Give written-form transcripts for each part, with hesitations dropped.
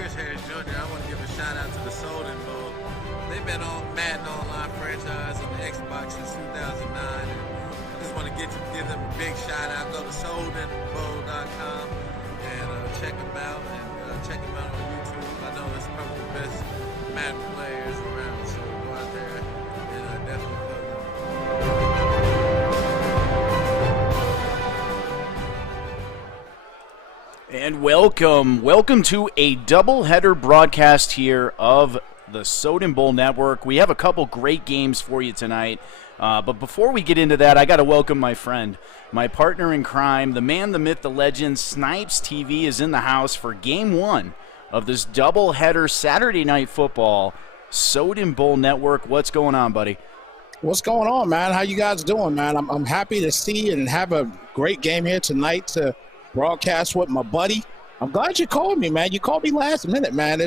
Chris Harris Jr. I want to give a shout out to the Soden Bowl. They've been on Madden Online franchise on the Xbox since 2009. And I just want to give them a big shout out. Go to SodenBowl.com and check them out. And check them out on YouTube. I know that's probably the best Madden players around. So go out there and definitely play them. And welcome to a doubleheader broadcast here of the Soden Bowl Network. We have a couple great games for you tonight, but before we get into that, I got to welcome my friend, my partner in crime, the man, the myth, the legend. Snipes TV is in the house for Game 1 of this doubleheader Saturday Night Football Soden Bowl Network. What's going on, buddy? What's going on, man? How you guys doing, man? I'm happy to see and have a great game here tonight to broadcast with my buddy. I'm glad you called me, man. You called me last minute, man.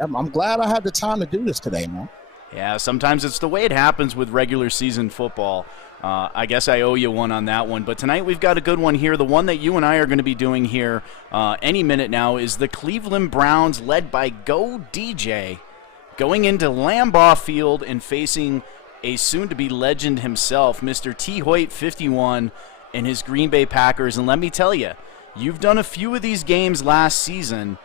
I'm glad I had the time to do this today, man. Yeah, sometimes it's the way it happens with regular season football. I guess I owe you one on that one. But tonight we've got a good one here. The one that you and I are going to be doing here any minute now is the Cleveland Browns, led by Go DJ, going into Lambeau Field and facing a soon-to-be legend himself, Mr. T. Hoyt, 51, and his Green Bay Packers. And let me tell you, you've done a few of these games last season,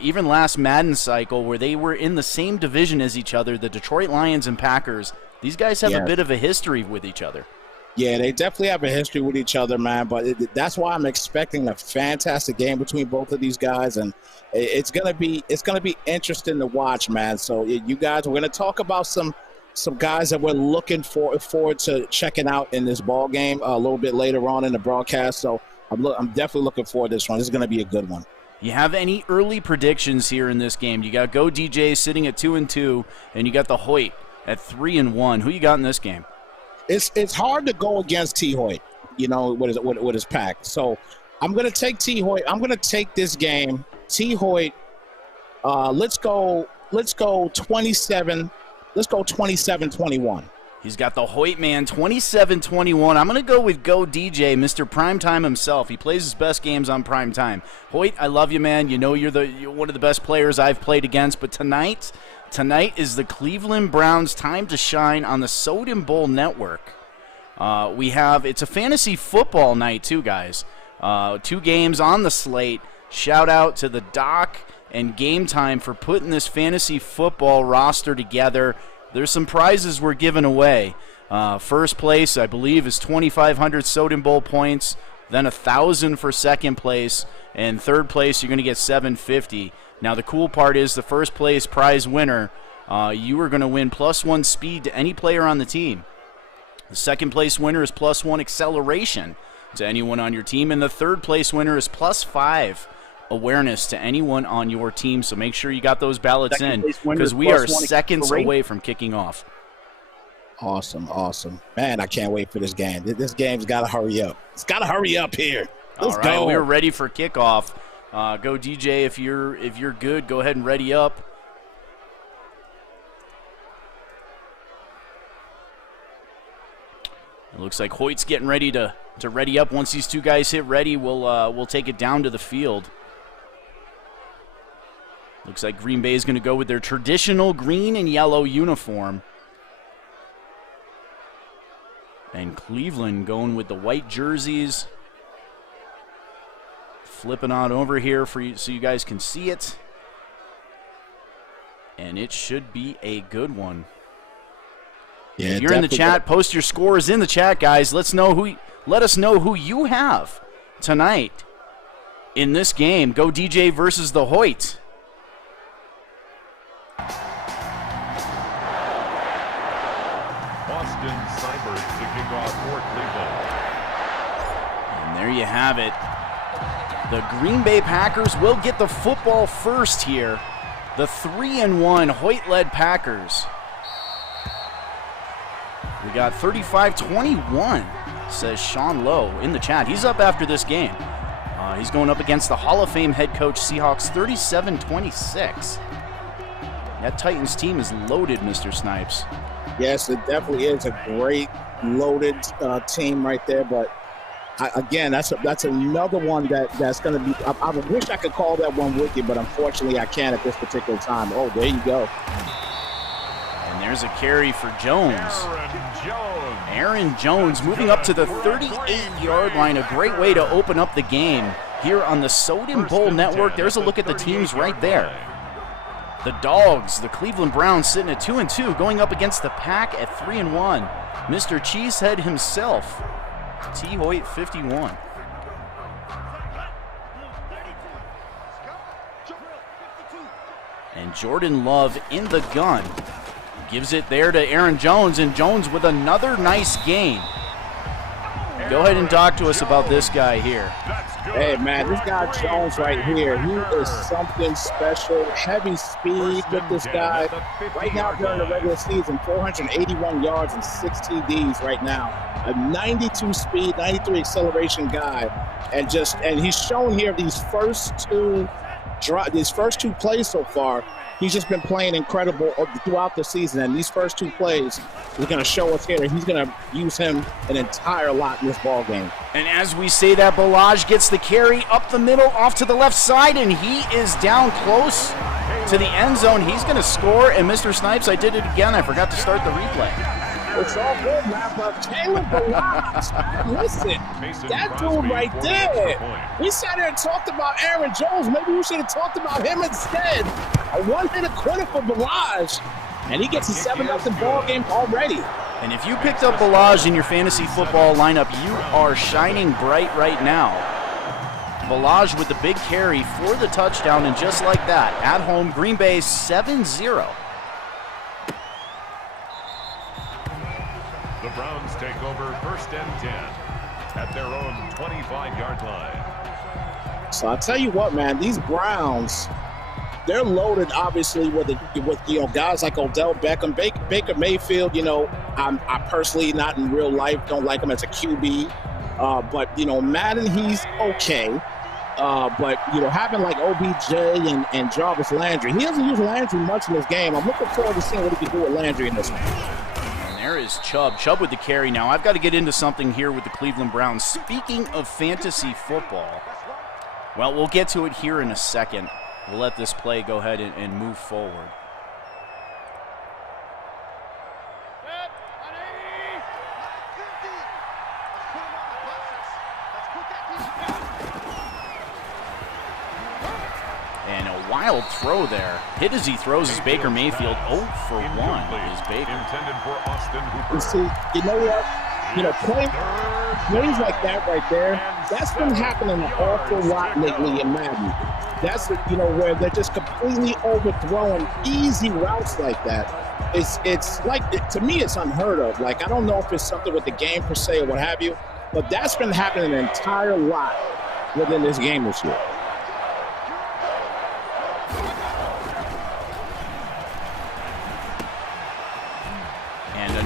even last Madden cycle, where they were in the same division as each other, the Detroit Lions and Packers. These guys have a bit of a history with each other. Yeah, they definitely have a history with each other, man. But that's why I'm expecting a fantastic game between both of these guys, and it's gonna be interesting to watch, man. So you guys, we're gonna talk about some guys that we're looking forward to checking out in this ball game a little bit later on in the broadcast. So I'm definitely looking forward to this one. This is going to be a good one. You have any early predictions here in this game? You got Go DJ sitting at 2-2, and you got the Hoyt at 3-1. Who you got in this game? It's hard to go against T. Hoyt, you know, with his pack. So I'm going to take T. Hoyt. I'm going to take this game. T. Hoyt. Let's go 27. Let's go 27-21. He's got the Hoyt man, 27-21. I'm going to go with Go DJ, Mr. Primetime himself. He plays his best games on primetime. Hoyt, I love you, man. You know you're one of the best players I've played against. But tonight is the Cleveland Browns' time to shine on the Soden Bowl Network. It's a fantasy football night too, guys. 2 games on the slate. Shout out to the Doc and Game Time for putting this fantasy football roster together. There's some prizes we're giving away. First place, I believe, is 2,500 Soden Bowl points, then 1,000 for second place, and third place, you're going to get $750. Now, the cool part is the first place prize winner, you are going to win +1 speed to any player on the team. The second place winner is +1 acceleration to anyone on your team, and the third place winner is +5 awareness to anyone on your team. So make sure you got those ballots in, because we are seconds away from kicking off. Awesome. Man, I can't wait for this game. This game's got to hurry up. It's got to hurry up here. Let's go. We're ready for kickoff. Go DJ, if you're good, go ahead and ready up. It looks like Hoyt's getting ready to ready up. Once these two guys hit ready, we'll take it down to the field. Looks like Green Bay is going to go with their traditional green and yellow uniform. And Cleveland going with the white jerseys. Flipping on over here for you so you guys can see it. And it should be a good one. Yeah, if you're in the chat, post your scores in the chat, guys. Let us know who you have tonight in this game. Go DJ versus the Hoyt. And there you have it. The Green Bay Packers will get the football first here. The 3-1 Hoyt-led Packers. We got 35-21, says Sean Lowe in the chat. He's up after this game. He's going up against the Hall of Fame head coach Seahawks, 37-26. That Titans team is loaded, Mr. Snipes. Yes, it definitely is a great loaded team right there, but Again, that's another one that's going to be. I wish I could call that one with you, but unfortunately I can't at this particular time. Oh, there you go. And there's a carry for Jones. Aaron Jones moving up to the 38-yard line. A great way to open up the game here on the Soden Bowl Network. There's a look at the teams right there. The Dogs, the Cleveland Browns, sitting at 2-2, going up against the Pack at 3-1. Mr. Cheesehead himself, T. Hoyt, 51. And Jordan Love in the gun. Gives it there to Aaron Jones, and Jones with another nice gain. Go ahead and talk to us about this guy here. Hey, man, this guy Jones right here, he is something special. Heavy speed with this guy. Right now during the regular season, 481 yards and 6 TDs right now. A 92 speed, 93 acceleration guy. And he's shown here these first two plays so far. He's just been playing incredible throughout the season, and these first two plays he's going to show us here. He's going to use him an entire lot in this ball game. And as we say that, Balaj gets the carry up the middle, off to the left side, and he is down close to the end zone. He's going to score, and Mr. Snipes, I did it again. I forgot to start the replay. It's all good, man, but Caleb Balaj, listen, that dude right there, we sat there and talked about Aaron Jones. Maybe we should have talked about him instead. A one-hitter quitter for Balaj, and he gets a 7-0 ball game already. And if you picked up Balaj in your fantasy football lineup, you are shining bright right now. Balaj with the big carry for the touchdown, and just like that, at home, Green Bay 7-0. The Browns take over 1st and 10 at their own 25-yard line. So I'll tell you what, man, these Browns, they're loaded obviously with guys like Odell Beckham, Baker Mayfield. I personally, not in real life, don't like him as a QB. But Madden, he's okay. But having like OBJ and Jarvis Landry, he doesn't use Landry much in this game. I'm looking forward to seeing what he can do with Landry in this one. There is Chubb. Chubb with the carry. Now, I've got to get into something here with the Cleveland Browns. Speaking of fantasy football, well, we'll get to it here in a second. We'll let this play go ahead and move forward. And a wild throw there. Hit as he throws is Baker Mayfield. 0 for 1 is Baker. Intended for Austin Hooper. You see, you know what? Plays like that right there, that's been happening an awful lot lately in Madden. That's, where they're just completely overthrowing easy routes like that. It's like, to me, it's unheard of. Like, I don't know if it's something with the game per se or what have you, but that's been happening an entire lot within this game this year.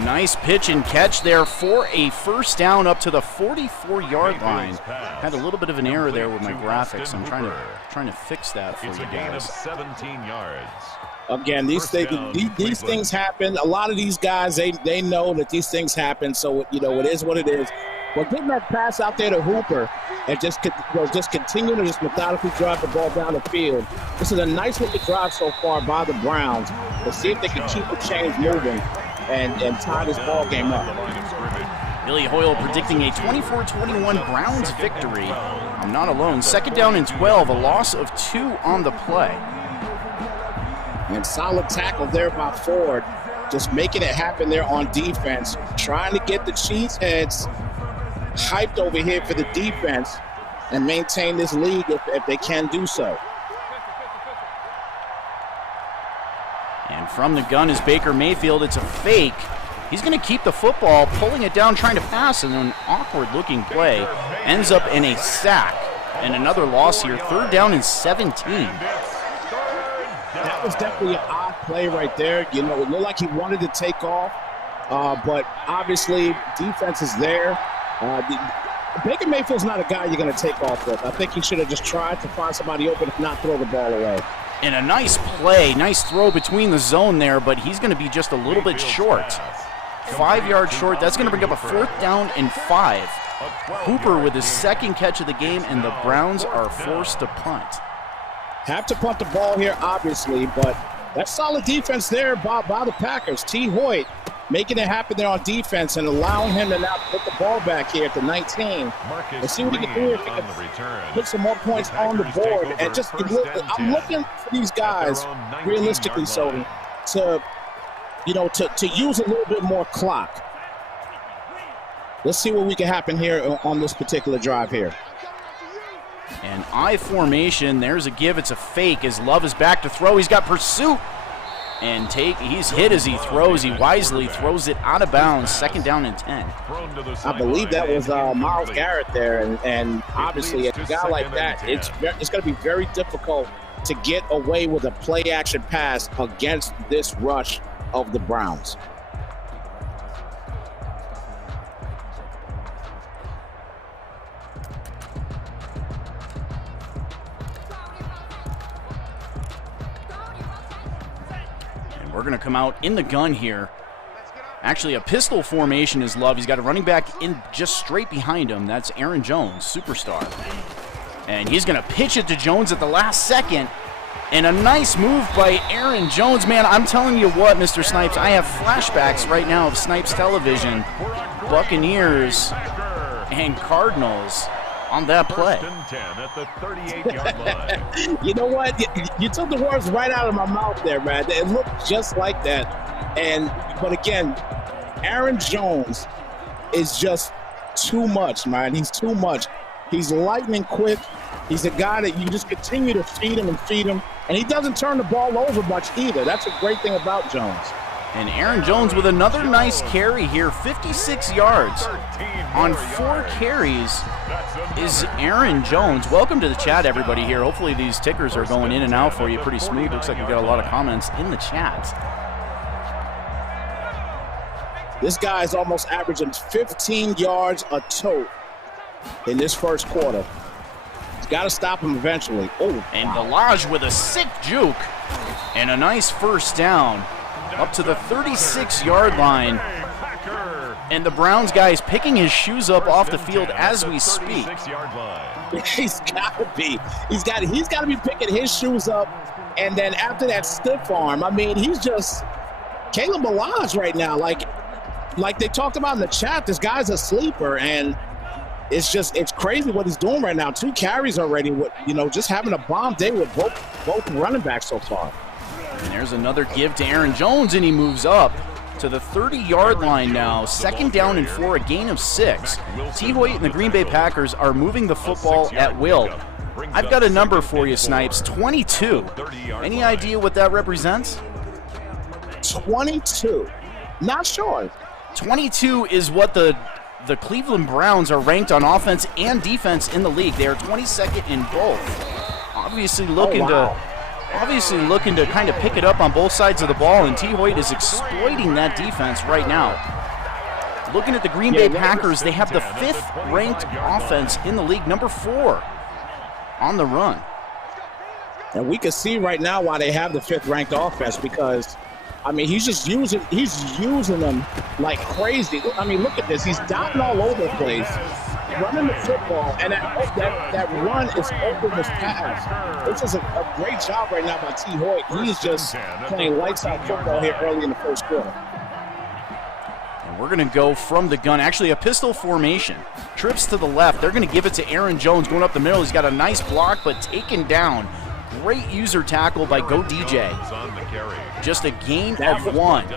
Nice pitch and catch there for a first down up to the 44-yard line. Had a little bit of an error there with my graphics. I'm trying to fix that for you guys. It's a gain of 17 yards. Again, these things happen. A lot of these guys, they know that these things happen. So it is what it is. But getting that pass out there to Hooper and just continue to just methodically drive the ball down the field. This is a nice looking drive so far by the Browns. Let's see if they can keep the chains moving and tie this ball game up. Billy Hoyle predicting a 24-21 Browns victory. I'm not alone. 2nd down and 12, a loss of 2 on the play. And solid tackle there by Ford, just making it happen there on defense, trying to get the Cheeseheads hyped over here for the defense and maintain this lead if they can do so. And from the gun is Baker Mayfield. It's a fake. He's going to keep the football, pulling it down, trying to pass, and an awkward-looking play ends up in a sack. And another loss here, 3rd down and 17. That was definitely an odd play right there. It looked like he wanted to take off, but obviously defense is there. Baker Mayfield's not a guy you're going to take off with. I think he should have just tried to find somebody open, if not throw the ball away. And a nice play, nice throw between the zone there, but he's going to be just a little bit short. 5 yards short. That's going to bring up a 4th down and 5 Hooper with his second catch of the game, and the Browns are forced to punt. Have to punt the ball here, obviously, but that's solid defense there by the Packers. T. Hoyt making it happen there on defense and allowing him to now put the ball back here at the 19. Let's see what he can do if he can put some more points on the board. And just, I'm looking for these guys, realistically, Soden, to use a little bit more clock. Let's see what we can happen here on this particular drive here. And I formation, there's a give, it's a fake as Love is back to throw. He's got pursuit. And he's hit as he throws. He wisely throws it out of bounds. 2nd down and 10. I believe that was Myles Garrett there. And obviously, a guy like that, it's going to be very difficult to get away with a play-action pass against this rush of the Browns. We're going to come out in the gun here. Actually, a pistol formation is Love. He's got a running back in just straight behind him. That's Aaron Jones, superstar. And he's going to pitch it to Jones at the last second. And a nice move by Aaron Jones. Man, I'm telling you what, Mr. Snipes, I have flashbacks right now of Snipes television. Buccaneers and Cardinals on that play. At the 38-yard line. You know what? You took the words right out of my mouth there, man. It looked just like that. But again, Aaron Jones is just too much, man. He's too much. He's lightning quick. He's a guy that you just continue to feed him, and he doesn't turn the ball over much either. That's a great thing about Jones. And Aaron Jones with another nice carry here, 56 yards on 4 carries is Aaron Jones. Welcome to the chat, everybody here. Hopefully these tickers are going in and out for you pretty smooth. Looks like we got a lot of comments in the chat. This guy is almost averaging 15 yards a tote in this first quarter. He's got to stop him eventually. Oh, and Delage with a sick juke and a nice first down. Up to the 36-yard line. And the Browns guy is picking his shoes up off the field as we speak. He's got to be. He's got to be picking his shoes up. And then after that stiff arm, I mean, he's just Caleb Delage right now. Like they talked about in the chat, this guy's a sleeper, and it's crazy what he's doing right now. 2 carries already. With just having a bomb day with both running backs so far. And there's another give to Aaron Jones, and he moves up to the 30-yard line now. 2nd down and 4, a gain of 6. T. Hoyt and the Green Bay Packers are moving the football at will. I've got a number for you, Snipes, 22. Any idea what that represents? 22. Not sure. 22 is what the Cleveland Browns are ranked on offense and defense in the league. They are 22nd in both. Obviously looking to kind of pick it up on both sides of the ball, and T. Hoyt is exploiting that defense right now. Looking at the Green Bay Packers, they have the 5th ranked offense in the league, number 4 on the run. And we can see right now why they have the 5th ranked offense, because I mean, he's using them like crazy. I mean, look at this. He's dotting all over the place, running the football, and that run is open with pass. This is a great job right now by T. Hoyt. He's just playing lights out football here early in the first quarter. And we're going to go from the gun. Actually, a pistol formation. Trips to the left. They're going to give it to Aaron Jones going up the middle. He's got a nice block, but taken down. Great user tackle by Go DJ. Just a gain of 1.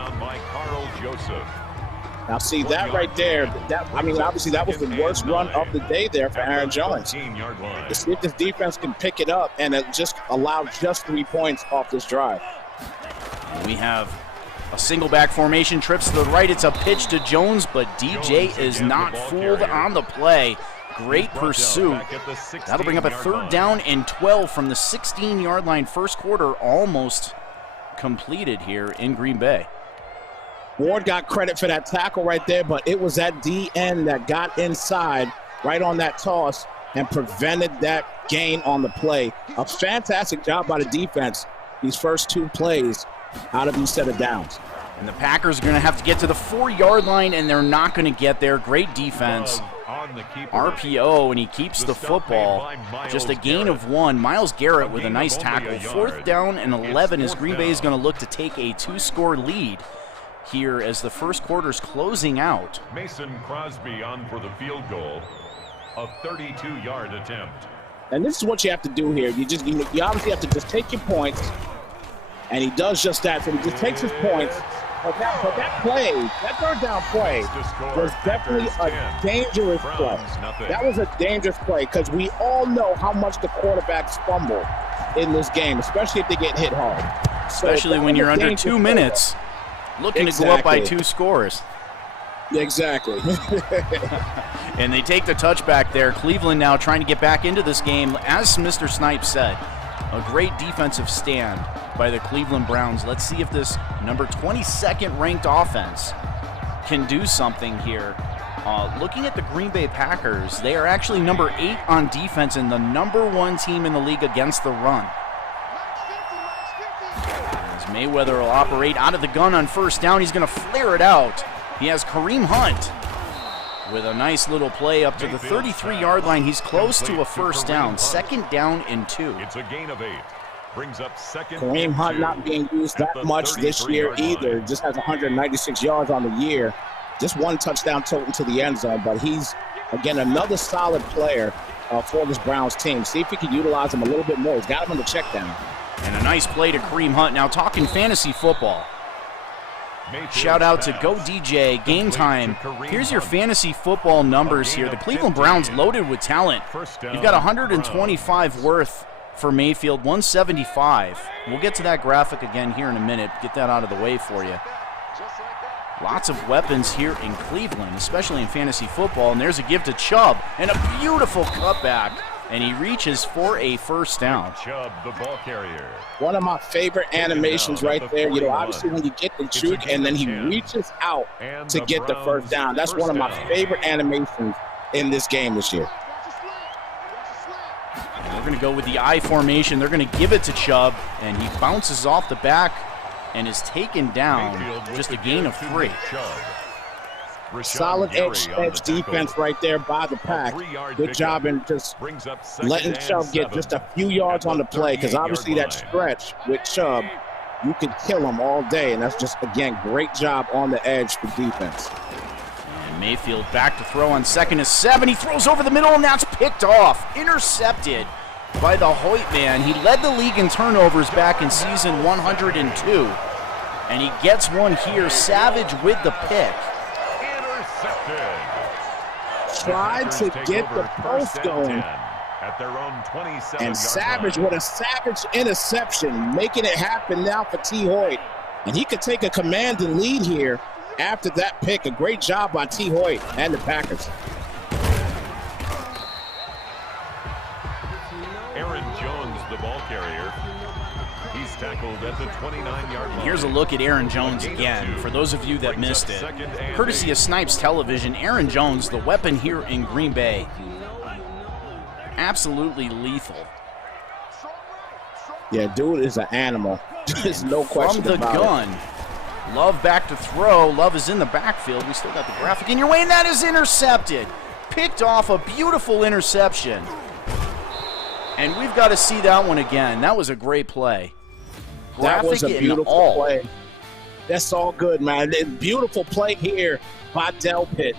Now, see that right there. Obviously, that was the worst run of the day there for Aaron Jones. To see if this defense can pick it up and just allow just 3 points off this drive. We have a single back formation. Trips to the right. It's a pitch to Jones, but DJ is not fooled on the play. Great pursuit. That'll bring up a 3rd down and 12 from the 16-yard line. First quarter almost completed here in Green Bay. Ward got credit for that tackle right there, but it was that DN that got inside right on that toss and prevented that gain on the play. A fantastic job by the defense these first 2 plays out of these set of downs. And the Packers are going to have to get to the 4-yard line, and they're not going to get there. Great defense. RPO, and he keeps the football. Just a gain of 1. Myles Garrett with a nice tackle. 4th down and 11 as Green Bay is going to look to take a 2-score lead here as the first quarter's closing out. Mason Crosby on for the field goal. A 32-yard attempt. And this is what you have to do here. You obviously have to just take your points, and he does just that. So he just takes his points. But that play, that third down play, was definitely a dangerous play. That was a dangerous play because we all know how much the quarterbacks fumble in this game, especially if they get hit hard. Especially when you're under 2 minutes, looking to go up by 2 scores. Exactly. And they take the touchback there. Cleveland now trying to get back into this game. As Mr. Snipes said, a great defensive stand by the Cleveland Browns. Let's see if this number 22nd ranked offense can do something here. Looking at the Green Bay Packers, they are actually number 8 on defense and the number 1 team in the league against the run. As Mayweather will operate out of the gun on first down, he's going to flare it out. He has Kareem Hunt with a nice little play up to the 33-yard line. He's close to a first down. 2nd down and 2. It's a gain of 8. Brings up 2nd. Kareem Hunt not being used that much this year either. Just has 196 yards on the year. Just 1 touchdown total to the end zone. But he's, again, another solid player for this Browns team. See if he can utilize him a little bit more. He's got him on the check down. And a nice play to Kareem Hunt. Now talking fantasy football. Shout out to Go DJ, Game Time. Here's your fantasy football numbers here. The Cleveland Browns loaded with talent. You've got 125 worth for Mayfield, 175. We'll get to that graphic again here in a minute. Get that out of the way for you. Lots of weapons here in Cleveland, especially in fantasy football. And there's a give to Chubb and a beautiful cutback. And he reaches for a first down. Chubb, the ball carrier. One of my favorite animations right there. You know, obviously when you get the juke and then he reaches out to get the first down. That's one of my favorite animations in this game this year. And they're going to go with the I formation. They're going to give it to Chubb, and he bounces off the back and is taken down. Just a gain of 3. Solid edge defense right there by the Pack. Good job in just letting Chubb get just a few yards on the play, because obviously that stretch with Chubb, you can kill him all day, and that's just, again, great job on the edge for defense. And Mayfield back to throw on 2nd and 7. He throws over the middle, and that's picked off. Intercepted by the Hoyt man. He led the league in turnovers back in season 102, and he gets one here. Savage with the pick. Tried to get the post going, at their own 27 and Savage with a savage interception, making it happen now for T. Hoyt. And he could take a commanding lead here after that pick. A great job by T. Hoyt and the Packers. Aaron Jones, the ball carrier. He's tackled at the 29-yard line. Here's a look at Aaron Jones again, for those of you that missed it. Courtesy of Snipes Television, Aaron Jones, the weapon here in Green Bay. Absolutely lethal. Yeah, dude is an animal. There's no question about it. From the gun. Love back to throw. Love is in the backfield. We still got the graphic in your way, and that is intercepted. Picked off, a beautiful interception. And we've got to see that one again. That was a great play. That was a beautiful play. That's all good, man. Beautiful play here by Delpit.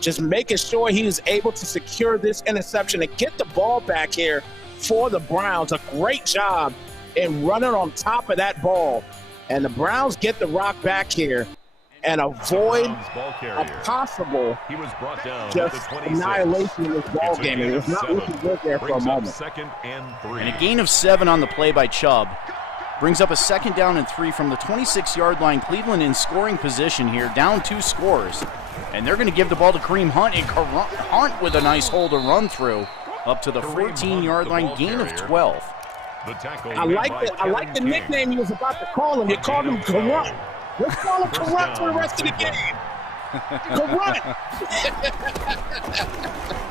Just making sure he was able to secure this interception and get the ball back here for the Browns. A great job in running on top of that ball. And the Browns get the rock back here and avoid a possible just annihilation in this ball game. It was not looking good there for a moment. And a gain of 7 on the play by Chubb. Brings up a 2nd down and 3 from the 26-yard line. Cleveland in scoring position here, down 2 scores. And they're going to give the ball to Kareem Hunt. And Hunt with a nice hole to run through up to the 14-yard line, gain of 12. I like the nickname you was about to call him. You called him Corrupt. Let's call him Corrupt for the rest of the game. Go run.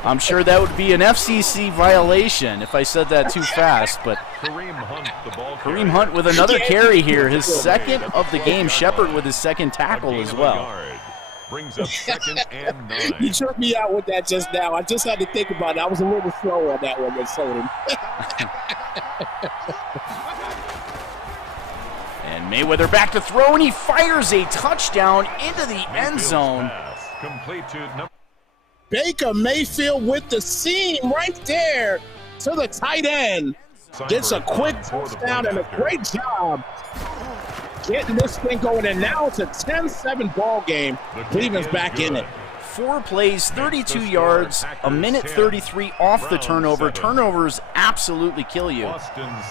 I'm sure that would be an FCC violation if I said that too fast, but Kareem Hunt with another carry here, his second of the game. Shepard with his second tackle as well. Brings up 2nd and 9. You tripped me out with that just now. I just had to think about it. I was a little slow on that one with Soden. And Mayweather back to throw, and he fires a touchdown into the end zone. Complete to Baker Mayfield with the seam right there to the tight end. Gets a quick touchdown and a great job getting this thing going. And now it's a 10-7 ball game. Cleveland's back in it. 4 plays, 32 yards, a minute 33 off the turnover. Turnovers absolutely kill you.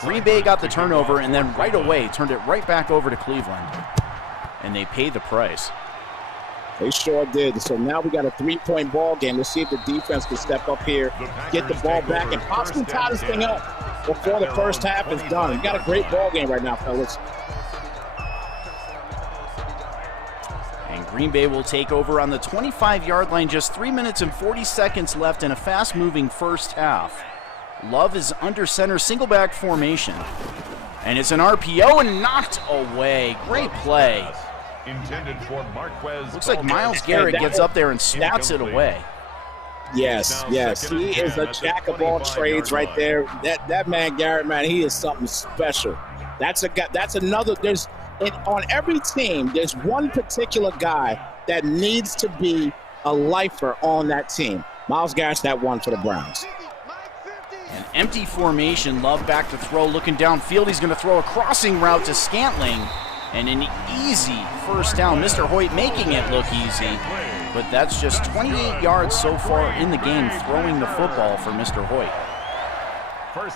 Green Bay got the turnover and then right away turned it right back over to Cleveland. And they paid the price. They sure did. So now we got a 3-point ball game. Let's see if the defense can step up here, get the ball back, and possibly tie this thing up before the first half is done. We got a great ball game right now, fellas. And Green Bay will take over on the 25-yard line. Just 3 minutes and 40 seconds left in a fast-moving first half. Love is under center, single back formation. And it's an RPO and knocked away. Great play. intended for Marquez. Looks like Myles Garrett gets up there and swats it away. Yes, yes. He is a jack of all trades right there. That man Garrett, man, he is something special. That's a guy. That's another. On every team, there's one particular guy that needs to be a lifer on that team. Myles Garrett's that one for the Browns. An empty formation. Love back to throw, looking downfield. He's going to throw a crossing route to Scantling. And an easy first down. Mr. Hoyt making it look easy. But that's just 28 yards so far in the game throwing the football for Mr. Hoyt.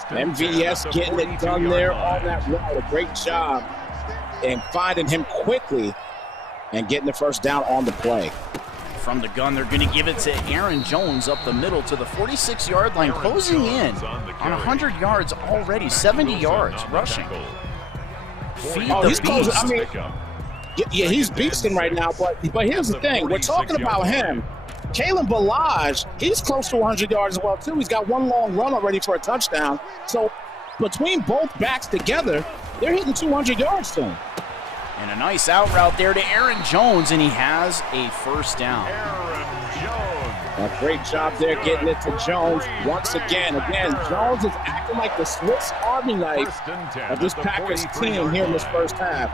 MVS getting it done there on that route. A great job in finding him quickly and getting the first down on the play. From the gun, they're going to give it to Aaron Jones up the middle to the 46-yard line, closing in on 100 yards already, 70 yards rushing. Feed the beast. Close. I mean, yeah, he's beasting right now, but here's the thing. We're talking about him. Kalen Ballage, he's close to 100 yards as well, too. He's got one long run already for a touchdown. So between both backs together, they're hitting 200 yards soon. And a nice out route there to Aaron Jones, and he has a first down. A great job there getting it to Jones once again. Jones is acting like the Swiss Army knife of this Packers team here in this first half.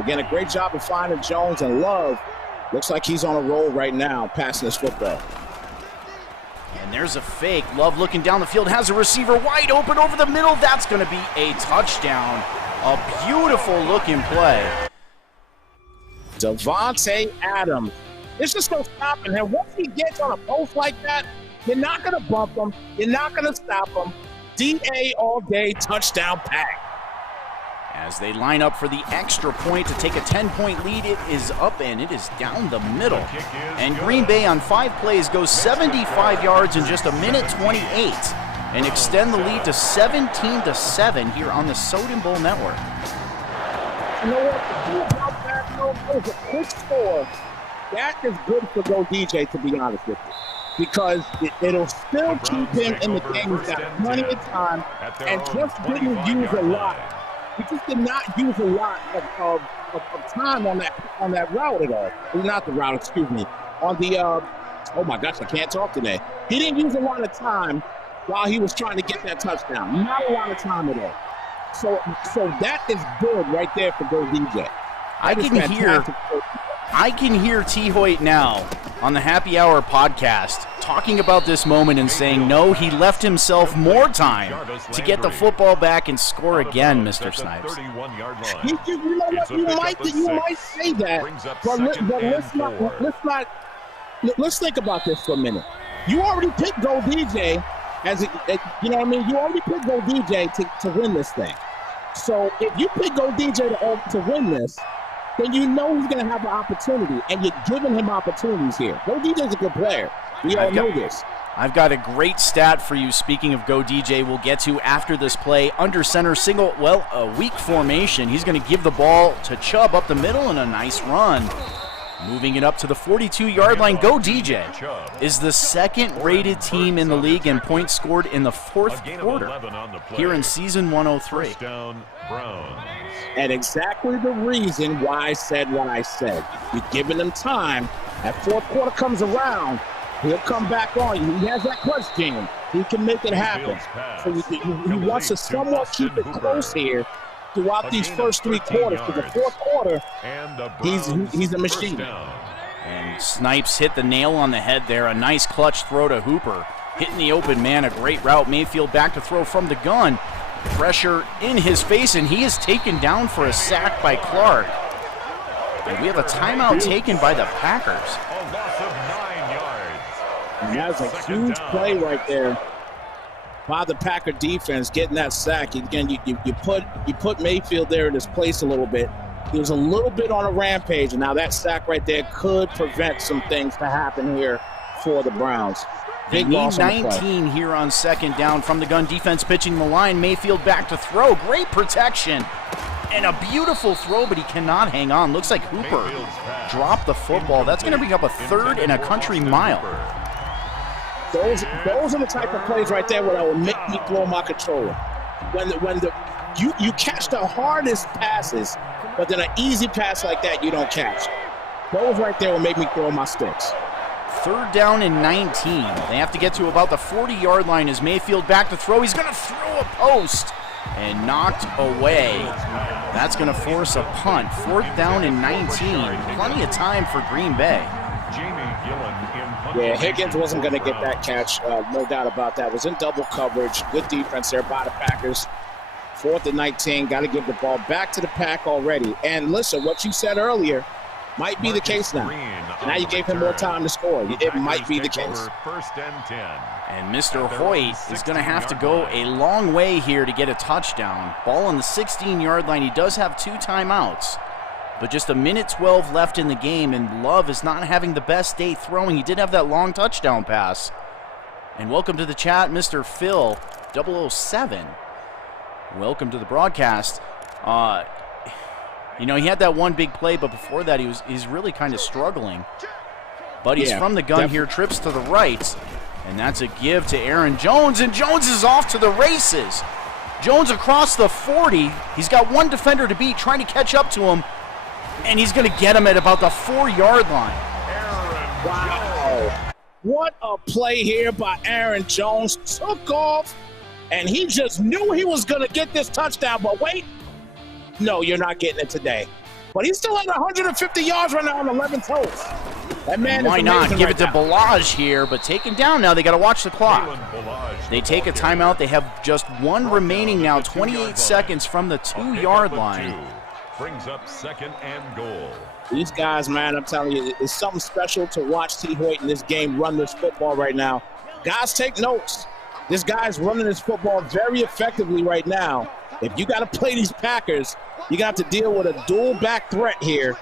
Again, a great job of finding Jones, and Love looks like he's on a roll right now, passing this football. And there's a fake. Love looking down the field, has a receiver wide open over the middle. That's going to be a touchdown. A beautiful looking play. Devontae Adams. It's just no stopping him. Once he gets on a post like that, you're not going to bump him. You're not going to stop him. DA all day, touchdown pack. As they line up for the extra point to take a 10-point lead, it is up and it is down the middle. And Green Bay on 5 plays goes 75 yards in just a minute 28 and extend the lead to 17-7 here on the Soden Bowl Network. You know what? The thing about that, though, is a quick score. That is good for Go DJ, to be honest with you, because it'll still keep him in the game. He's got plenty of time and just didn't use a lot. He just did not use a lot of time on that route at all. Well, not the route, excuse me. On the, oh my gosh, I can't talk today. He didn't use a lot of time while he was trying to get that touchdown. Not a lot of time at all. So that is good right there for Go DJ. I can hear T. Hoyt now on the Happy Hour podcast talking about this moment and saying, no, he left himself more time to get the football back and score again, Mr. Snipes. You know what? You might say that, but let's think about this for a minute. You already picked Go DJ you know what I mean? You already picked Go DJ to win this thing. So if you pick Go DJ to win this, then you know he's going to have an opportunity, and you're giving him opportunities here. Go DJ's a good player. We all know this. I've got a great stat for you. Speaking of Go DJ, we'll get to after this play. Under center, a weak formation. He's going to give the ball to Chubb up the middle and a nice run. Moving it up to the 42-yard line, Go DJ is the second-rated team in the league in points scored in the fourth quarter here in season 103. First down, Browns. And exactly the reason why I said what I said. You're giving him time. That fourth quarter comes around, he'll come back on you. He has that clutch game. He can make it happen. So he wants to somewhat keep it close here throughout these first three quarters. For the fourth quarter, he's a machine. And Snipes hit the nail on the head there. A nice clutch throw to Hooper. Hitting the open man, a great route. Mayfield back to throw from the gun. Pressure in his face, and he is taken down for a sack by Clark. And we have a timeout taken by the Packers. A loss of 9 yards. And that's a huge play right there by the Packer defense, getting that sack. Again, you put Mayfield there in his place a little bit. He was a little bit on a rampage, and now that sack right there could prevent some things to happen here for the Browns. They need 19 here on second down from the gun. Defense pitching the line. Mayfield back to throw. Great protection. And a beautiful throw, but he cannot hang on. Looks like Hooper dropped the football. That's going to bring up a third and a country mile. Those are the type of plays right there where that will make me throw my controller. When you catch the hardest passes, but then an easy pass like that you don't catch. Those right there will make me throw my sticks. Third down and 19. They have to get to about the 40-yard line as Mayfield back to throw. He's going to throw a post and knocked away. That's going to force a punt. Fourth down and 19. Plenty of time for Green Bay. Yeah, Higgins wasn't going to get that catch. No doubt about that. Was in double coverage. Good defense there by the Packers. Fourth and 19. Got to give the ball back to the Pack already. And listen, what you said earlier might be the case now. Now you gave him more time to score. It might be the case. First and 10. And Mr. Hoyt is going to have to go a long way here to get a touchdown. Ball on the 16-yard line. He does have 2 timeouts, but just a minute 12 left in the game, and Love is not having the best day throwing. He did have that long touchdown pass. And welcome to the chat, Mr. Phil 007. Welcome to the broadcast. You know, he had that one big play, but before that he's really kind of struggling. But he's from the gun here, trips to the right, and that's a give to Aaron Jones, and Jones is off to the races. Jones across the 40. He's got one defender to beat, trying to catch up to him, and he's going to get him at about the 4-yard line. Wow. What a play here by Aaron Jones. Took off, and he just knew he was going to get this touchdown, but wait. No, you're not getting it today. But he's still at 150 yards right now on 11 toes. That man Why is not amazing give right it to now. Balaj here, but taken down now. They got to watch the clock. They take a timeout. They have just one remaining now, 28 seconds from the 2-yard line. Brings up second and goal. These guys, man, I'm telling you, it's something special to watch T. Hoyt in this game run this football right now. Guys, take notes. This guy's running this football very effectively right now. If you got to play these Packers, you're going to have to deal with a dual back threat here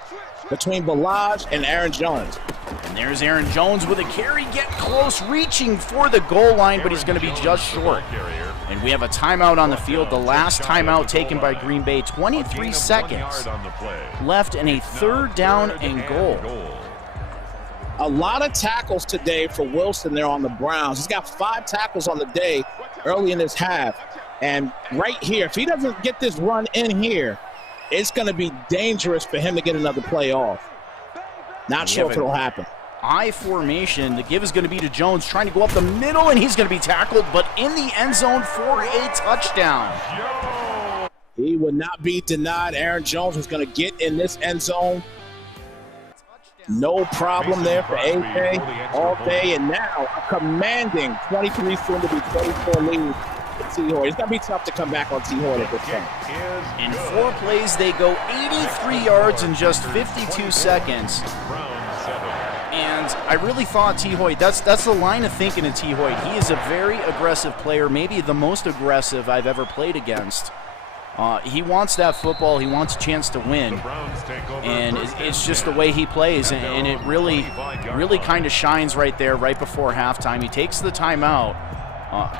between Balaj and Aaron Jones. And there's Aaron Jones with a carry, get close, reaching for the goal line, but he's going to be just short. And we have a timeout on the field, the last timeout taken by Green Bay, 23 seconds left in a third down and goal. A lot of tackles today for Wilson there on the Browns. He's got 5 tackles on the day early in this half. And right here, if he doesn't get this run in here, it's going to be dangerous for him to get another play off. Not sure if it'll happen. I formation. The give is going to be to Jones, trying to go up the middle, and he's going to be tackled, but in the end zone for a touchdown. He would not be denied. Aaron Jones was going to get in this end zone. No problem there for AJ all day, and now a commanding 23, soon to be 24 lead. T. Hoyt. It's going to be tough to come back on T. Hoyt at this point. In 4 plays, they go 83 yards in just 52 seconds. And I really thought T. Hoyt, that's the line of thinking of T. Hoyt. He is a very aggressive player, maybe the most aggressive I've ever played against. He wants that football. He wants a chance to win. And it's just the way he plays. And it really kind of shines right there, right before halftime. He takes the timeout.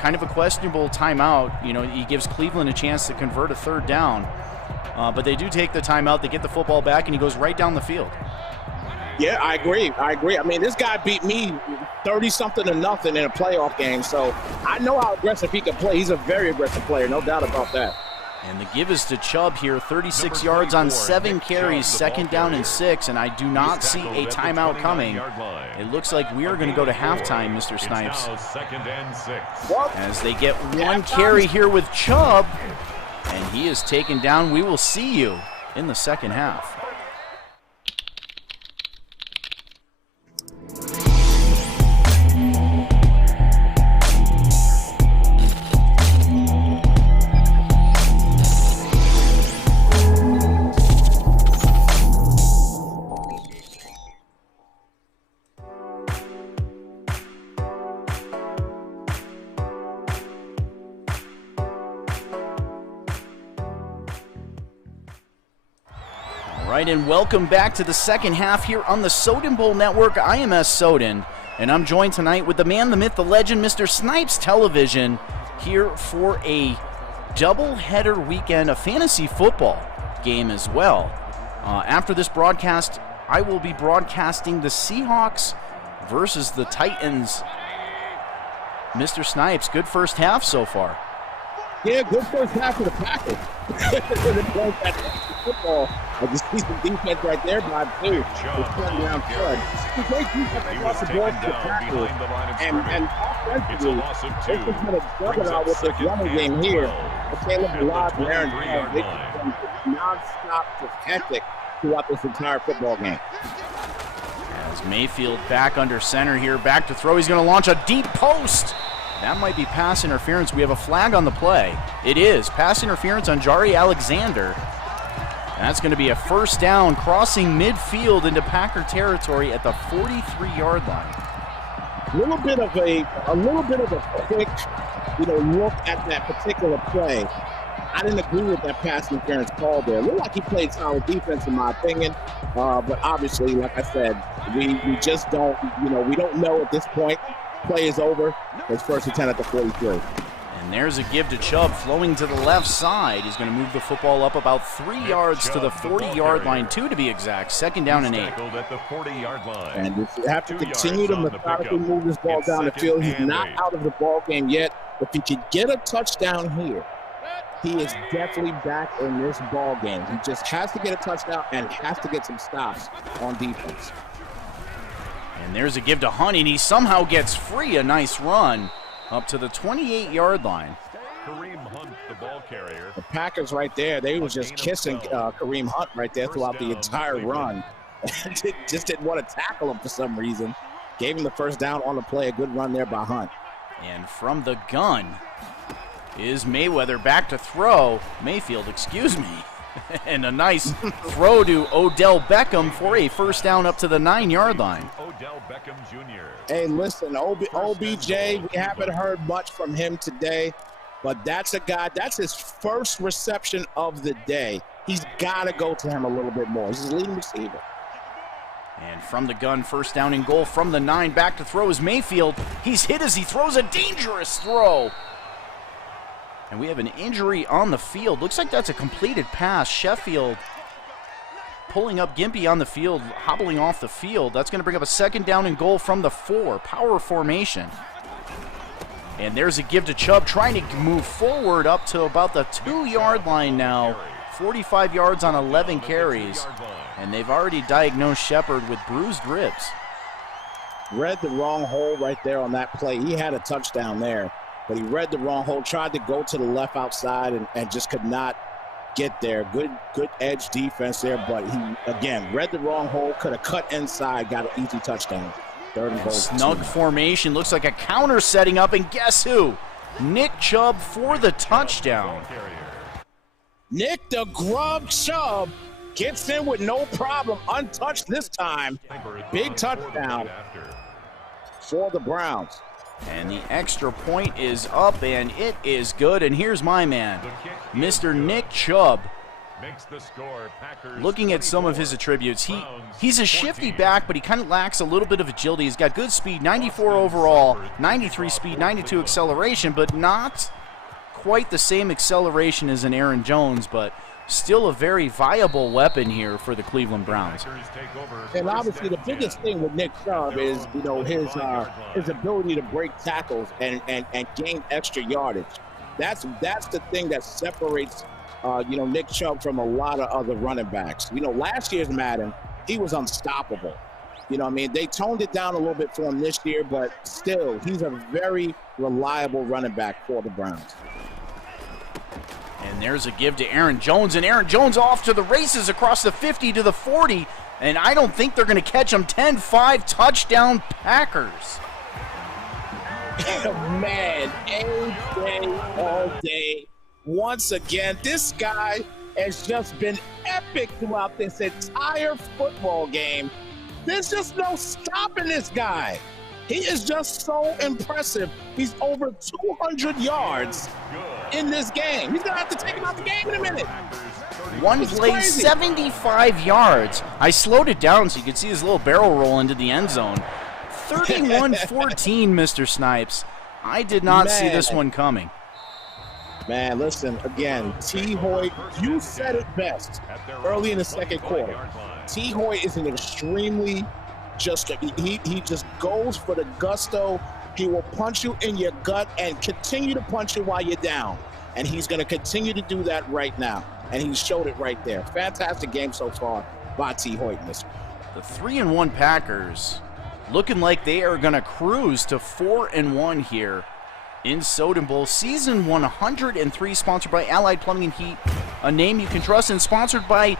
Kind of a questionable timeout. You know, he gives Cleveland a chance to convert a third down. But they do take the timeout. They get the football back, and he goes right down the field. Yeah, I agree. I mean, this guy beat me 30-something to nothing in a playoff game, so I know how aggressive he can play. He's a very aggressive player, no doubt about that. And the give is to Chubb here, 36 yards on 7 carries, second down and 6, and I do not see a timeout coming. It looks like we are going to go to halftime, Mr. Snipes. As they get 1 carry here with Chubb, and he is taken down. We will see you in the second half. Right, and welcome back to the second half here on the Soden Bowl Network. I am Soden, and I'm joined tonight with the man, the myth, the legend, Mr. Snipes Television, here for a double-header weekend, a fantasy football game as well. After this broadcast, I will be broadcasting the Seahawks versus the Titans. Mr. Snipes, good first half so far. Yeah, good first half of the Packers. Football. I just see some defense right there by 2. It's turning down good. It's great defense across the board for the Packers. And offensively, this has been a juggernaut with this running game here. Caleb Lodge and Aaron Jones, they've been non-stop pathetic throughout this entire football game. As Mayfield back under center here, back to throw. He's going to launch a deep post. That might be pass interference. We have a flag on the play. It is pass interference on Jari Alexander. That's going to be a first down, crossing midfield into Packer territory at the 43-yard line. A little bit of a quick, look at that particular play. I didn't agree with that pass interference call there. It looked like he played solid defense, in my opinion. But obviously, like I said, we just don't, we don't know at this point. Play is over. It's first and 10 at the 43. And there's a give to Chubb flowing to the left side. He's going to move the football up about 3 yards to the 40-yard line, 2 to be exact. Second down and 8. At the 40-yard line. And if you have to continue to methodically move this ball down the field, he's not out of the ball game yet. If he could get a touchdown here, he is definitely back in this ball game. He just has to get a touchdown and has to get some stops on defense. And there's a give to Honey, and he somehow gets free. A nice run up to the 28-yard line. Kareem Hunt, the ball carrier. The Packers right there, they were just kissing Kareem Hunt right there throughout the entire run. Just didn't want to tackle him for some reason. Gave him the first down on the play. A good run there by Hunt. And from the gun is Mayweather back to throw. Mayfield, excuse me. And a nice throw to Odell Beckham for a first down up to the 9-yard line. Odell Beckham Jr. Hey, listen, OBJ, we haven't heard much from him today, but that's a guy, that's his first reception of the day. He's got to go to him a little bit more. He's his leading receiver. And from the gun, first down and goal from the 9. Back to throw is Mayfield. He's hit as he throws a dangerous throw. And we have an injury on the field. Looks like that's a completed pass. Sheffield pulling up Gimpy on the field, hobbling off the field. That's going to bring up a second down and goal from the 4. Power formation. And there's a give to Chubb, trying to move forward up to about the 2-yard line now. 45 yards on 11 carries. And they've already diagnosed Shepard with bruised ribs. Read the wrong hole right there on that play. He had a touchdown there, but he read the wrong hole, tried to go to the left outside and just could not get there. Good edge defense there, but he, again, read the wrong hole, could have cut inside, got an easy touchdown. Third and goal. Snug formation, looks like a counter setting up, and guess who? Nick Chubb for the touchdown. Nick the Grub Chubb gets in with no problem, untouched this time. Big touchdown for the Browns. And the extra point is up, and it is good. And here's my man, Mr. Nick Chubb. Looking at some of his attributes, he's a shifty back, but he kind of lacks a little bit of agility. He's got good speed, 94 overall, 93 speed, 92 acceleration, but not quite the same acceleration as an Aaron Jones. But still a very viable weapon here for the Cleveland Browns. And obviously, the biggest thing with Nick Chubb is, his ability to break tackles and gain extra yardage. That's the thing that separates, Nick Chubb from a lot of other running backs. Last year's Madden, he was unstoppable. They toned it down a little bit for him this year, but still, he's a very reliable running back for the Browns. And there's a give to Aaron Jones, and Aaron Jones off to the races across the 50 to the 40, and I don't think they're going to catch him. 10-5 touchdown Packers. Man, a day, all day. Once again, this guy has just been epic throughout this entire football game. There's just no stopping this guy. He is just so impressive. He's over 200 yards in this game. He's going to have to take him out the game in a minute. One play, 75 yards. I slowed it down so you could see his little barrel roll into the end zone. 31-14, Mr. Snipes. I did not see this one coming. Man, listen, again, T. Hoyt, you said it best early in the second quarter. T. Hoyt is an extremely he just goes for the gusto. He will punch you in your gut and continue to punch you while you're down. And he's going to continue to do that right now. And he showed it right there. Fantastic game so far by T. Hoyt in this one. The 3-1 Packers looking like they are going to cruise to 4-1 here in Soden Bowl. Season 103, sponsored by Allied Plumbing and Heat, a name you can trust, and sponsored by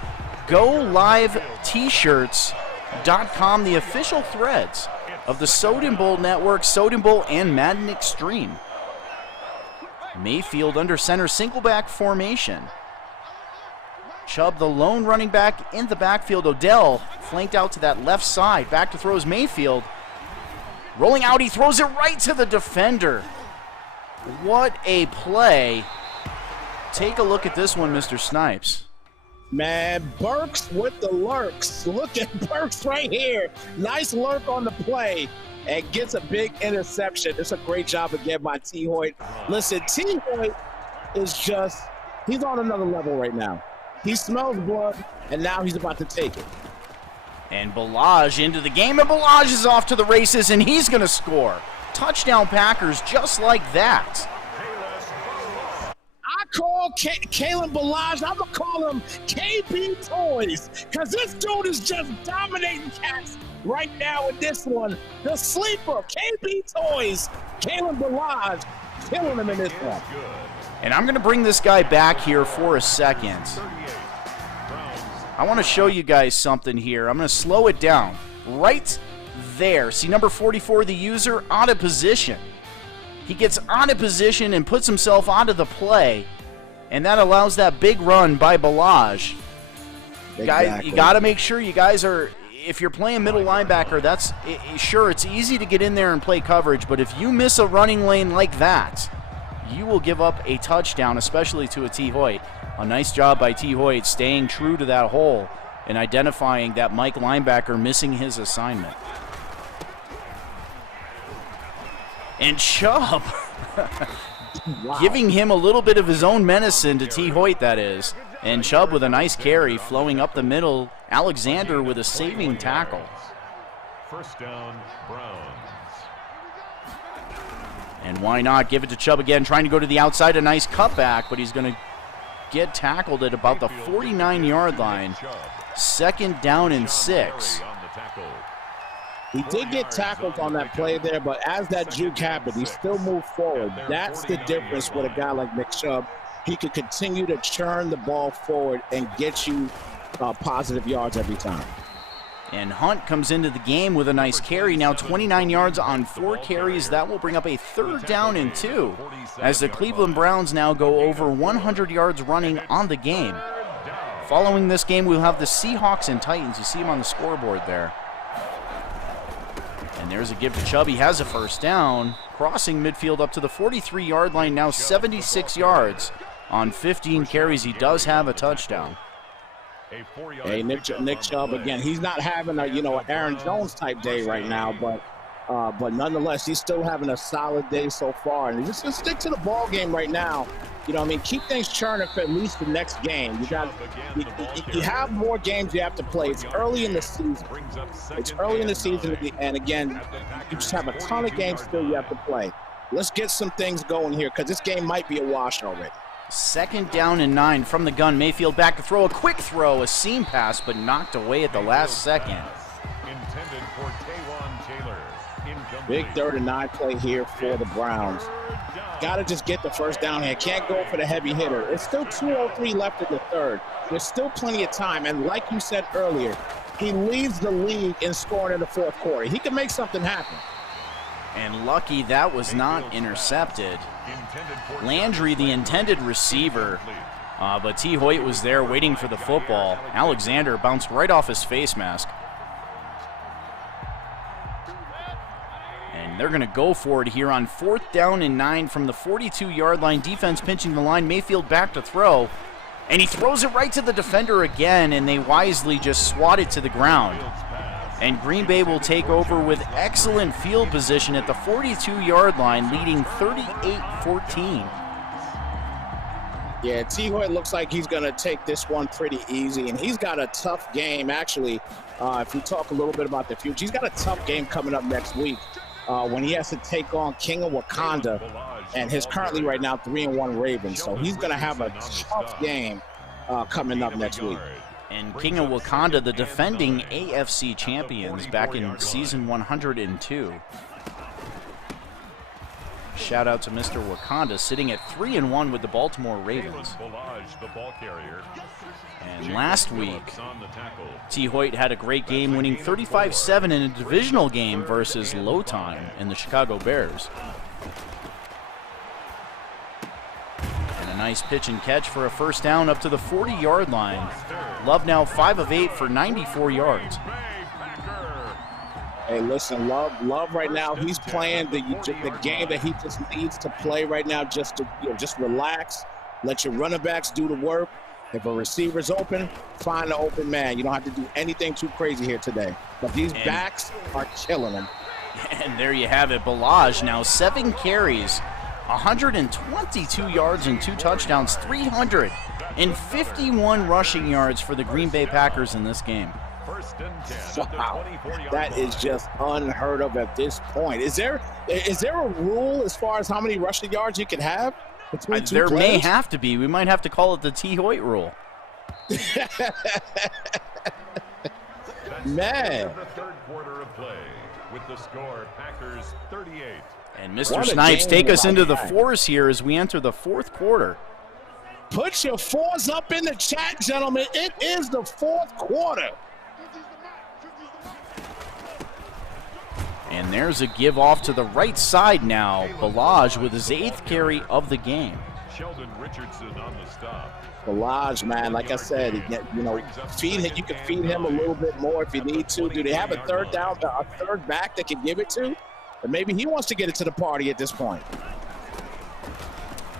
Go Live T-Shirts.com, the official threads of the Soden Bowl Network, Soden Bowl, and Madden Extreme. Mayfield under center, single back formation. Chubb, the lone running back in the backfield. Odell flanked out to that left side. Back to throws Mayfield. Rolling out, he throws it right to the defender. What a play. Take a look at this one, Mr. Snipes. Man, Burks with the lurks. Look at Burks right here. Nice lurk on the play and gets a big interception. It's a great job again by T. Hoyt. Listen, T. Hoyt is he's on another level right now. He smells blood, and now he's about to take it. And Balaj into the game, and Balaj is off to the races, and he's going to score. Touchdown Packers just like that. I call Kalen Balaj, I'm going to call him KB Toys, because this dude is just dominating cats right now in this one. The sleeper, KB Toys, Kalen Balaj, killing him in this one. And I'm going to bring this guy back here for a second. I want to show you guys something here. I'm going to slow it down. Right there. See number 44, the user, out of position. He gets out of position and puts himself out of the play. And that allows that big run by Balaj. Exactly. Guys, you got to make sure you guys are, if you're playing middle linebacker, sure, it's easy to get in there and play coverage, but if you miss a running lane like that, you will give up a touchdown, especially to a T. Hoyt. A nice job by T. Hoyt staying true to that hole and identifying that Mike linebacker missing his assignment. And Chubb Wow. giving him a little bit of his own medicine to T. Hoyt, that is. And Chubb with a nice carry flowing up the middle. Alexander with a saving tackle. First down, Browns. And why not give it to Chubb again, trying to go to the outside, a nice cutback, but he's going to get tackled at about the 49-yard line. Second down and 6. He did get tackled on that play there, but as that juke happened, he still moved forward. That's the difference with a guy like Nick Chubb. He could continue to churn the ball forward and get you positive yards every time. And Hunt comes into the game with a nice carry. Now 29 yards on 4 carries. That will bring up a third down and 2 as the Cleveland Browns now go over 100 yards running on the game. Following this game, we'll have the Seahawks and Titans. You see them on the scoreboard there. And there's a give to Chubb. He has a first down. Crossing midfield up to the 43-yard line, now 76 yards on 15 carries. He does have a touchdown. Hey, Nick Chubb, again, he's not having a, an Aaron Jones type day right now, but But nonetheless, he's still having a solid day so far. And just stick to the ball game right now. You know what I mean? Keep things churning for at least the next game. You have more games you have to play. It's early in the season. It's early in the season. And again, you just have a ton of games still you have to play. Let's get some things going here because this game might be a wash already. 2nd down and 9 from the gun. Mayfield back to throw. A quick throw, a seam pass, but knocked away at the last second. Intended for Taywan Taylor. Big 3rd and 9 play here for the Browns. Got to just get the first down here. Can't go for the heavy hitter. It's still 2:03 left in the 3rd. There's still plenty of time. And like you said earlier, he leads the league in scoring in the 4th quarter. He can make something happen. And lucky that was not intercepted. Landry, the intended receiver, but T. Hoyt was there waiting for the football. Alexander bounced right off his face mask. And they're going to go for it here on 4th down and 9 from the 42-yard line. Defense pinching the line. Mayfield back to throw. And he throws it right to the defender again, and they wisely just swat it to the ground. And Green Bay will take over with excellent field position at the 42-yard line, leading 38-14. Yeah, T. Hoyt looks like he's going to take this one pretty easy, and he's got a tough game, actually. If we talk a little bit about the future, he's got a tough game coming up next week when he has to take on King of Wakanda and his currently right now 3-1 Ravens. So he's going to have a tough game coming up next week. And King of Wakanda, the defending AFC champions back in season 102. Shout out to Mr. Wakanda, sitting at 3-1 with the Baltimore Ravens. And last week, T. Hoyt had a great game, winning 35-7 in a divisional game versus Lowtime and the Chicago Bears. And a nice pitch and catch for a first down up to the 40-yard line. Love now 5 of 8 for 94 yards. Hey, listen, Love right now, he's playing the game that he just needs to play right now, just to just relax, let your running backs do the work. If a receiver's open, find the open man. You don't have to do anything too crazy here today. But these backs are killing him. And there you have it. Balaj now 7 carries, 122 yards and 2 touchdowns, 351 rushing yards for the Green Bay Packers in this game. Wow, that is just unheard of at this point. Is there a rule as far as how many rushing yards you can have between two there players? May have to be. We might have to call it the T. Hoyt rule. Man. The 3rd quarter of play with the score Packers 38. And Mr. Snipes, take us into the 4s here as we enter the 4th quarter. Put your 4s up in the chat, gentlemen. It is the 4th quarter. And there's a give off to the right side now. Balaj with his 8th carry of the game. Sheldon Richardson on the stop. Balaj, man, like I said, feed him. You can feed him a little bit more if you need to. Do they have a third back that can give it to? But maybe he wants to get it to the party at this point.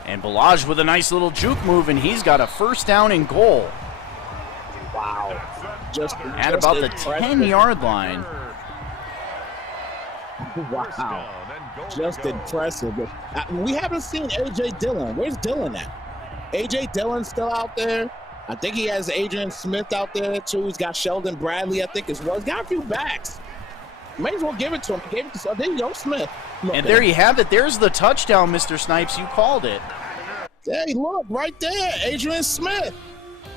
And Balaj with a nice little juke move, and he's got a first down and goal. Wow. Just about the 10-yard line. Wow. Just impressive. We haven't seen A.J. Dillon. Where's Dillon at? A.J. Dillon still out there. I think he has Adrian Smith out there, too. He's got Sheldon Bradley, I think, as well. He's got a few backs. May as well give it to him. There you go, Smith. And there you have it. There's the touchdown, Mr. Snipes. You called it. Hey, look, right there. Adrian Smith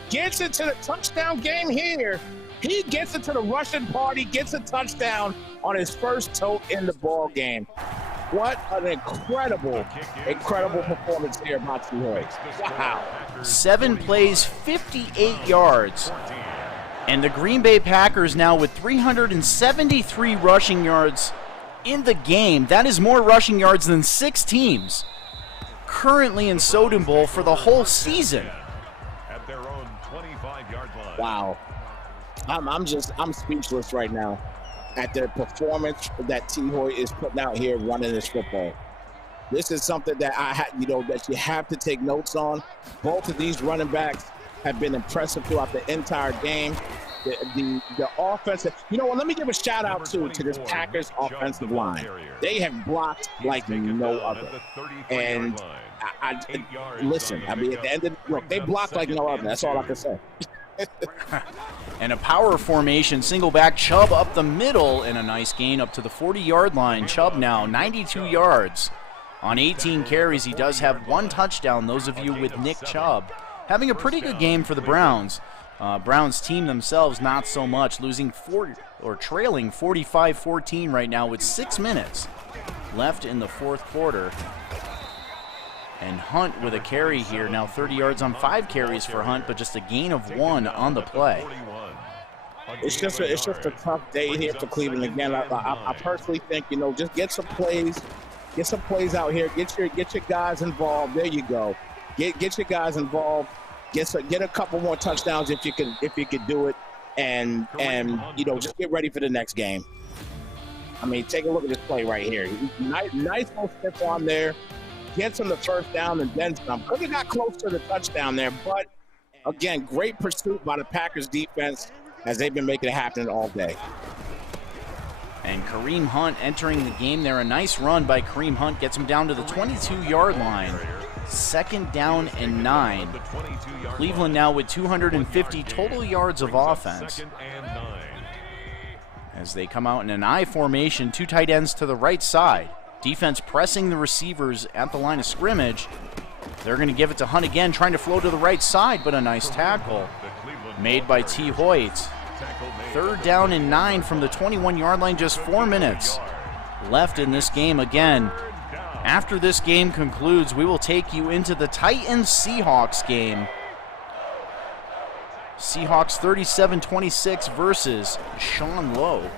gets it to the touchdown game here. He gets it to the Russian party, gets a touchdown on his first tote in the ball game. What an incredible performance here by T. Hoyt. Wow. 7 plays, 58 yards. And the Green Bay Packers now with 373 rushing yards in the game. That is more rushing yards than 6 teams currently in Soden Bowl for the whole season. At their own 25-yard line. Wow. I'm speechless right now at the performance that T. Hoyt is putting out here running this football. This is something that that you have to take notes on. Both of these running backs have been impressive throughout the entire game. the offensive. You know what? Let me give a shout out to this Packers offensive line. They have blocked like no other. And I listen. I mean, at the end of look, they blocked like no other. That's all I can say. And a power formation, single back, Chubb up the middle, and a nice gain up to the 40-yard line. Chubb now 92 yards on 18 carries. He does have 1 touchdown. Those of you with Nick Chubb having a pretty good game for the Browns. Browns team themselves not so much, trailing 45-14 right now with 6 minutes left in the fourth quarter. And Hunt with a carry here, now 30 yards on 5 carries for Hunt, but just a gain of 1 on the play. It's just a tough day here for Cleveland. Again, I personally think, you know, just get some plays out here, get your guys involved. There you go. Get your guys involved. Get a couple more touchdowns if you could do it, and you know, just get ready for the next game. I mean, take a look at this play right here. Nice little step on there. Gets him the first down and then some. Could have got close to the touchdown there, but again, great pursuit by the Packers defense as they've been making it happen all day. And Kareem Hunt entering the game there. A nice run by Kareem Hunt gets him down to the 22-yard line. 2nd down and 9. Cleveland now with 250 total yards of offense. As they come out in an I formation, 2 tight ends to the right side. Defense pressing the receivers at the line of scrimmage. They're going to give it to Hunt again, trying to flow to the right side, but a nice tackle made by T. Hoyt. 3rd down and 9 from the 21-yard line, just 4 minutes left in this game. Again, after this game concludes, we will take you into the Titans-Seahawks game. Seahawks 37-26 versus Sean Lowe.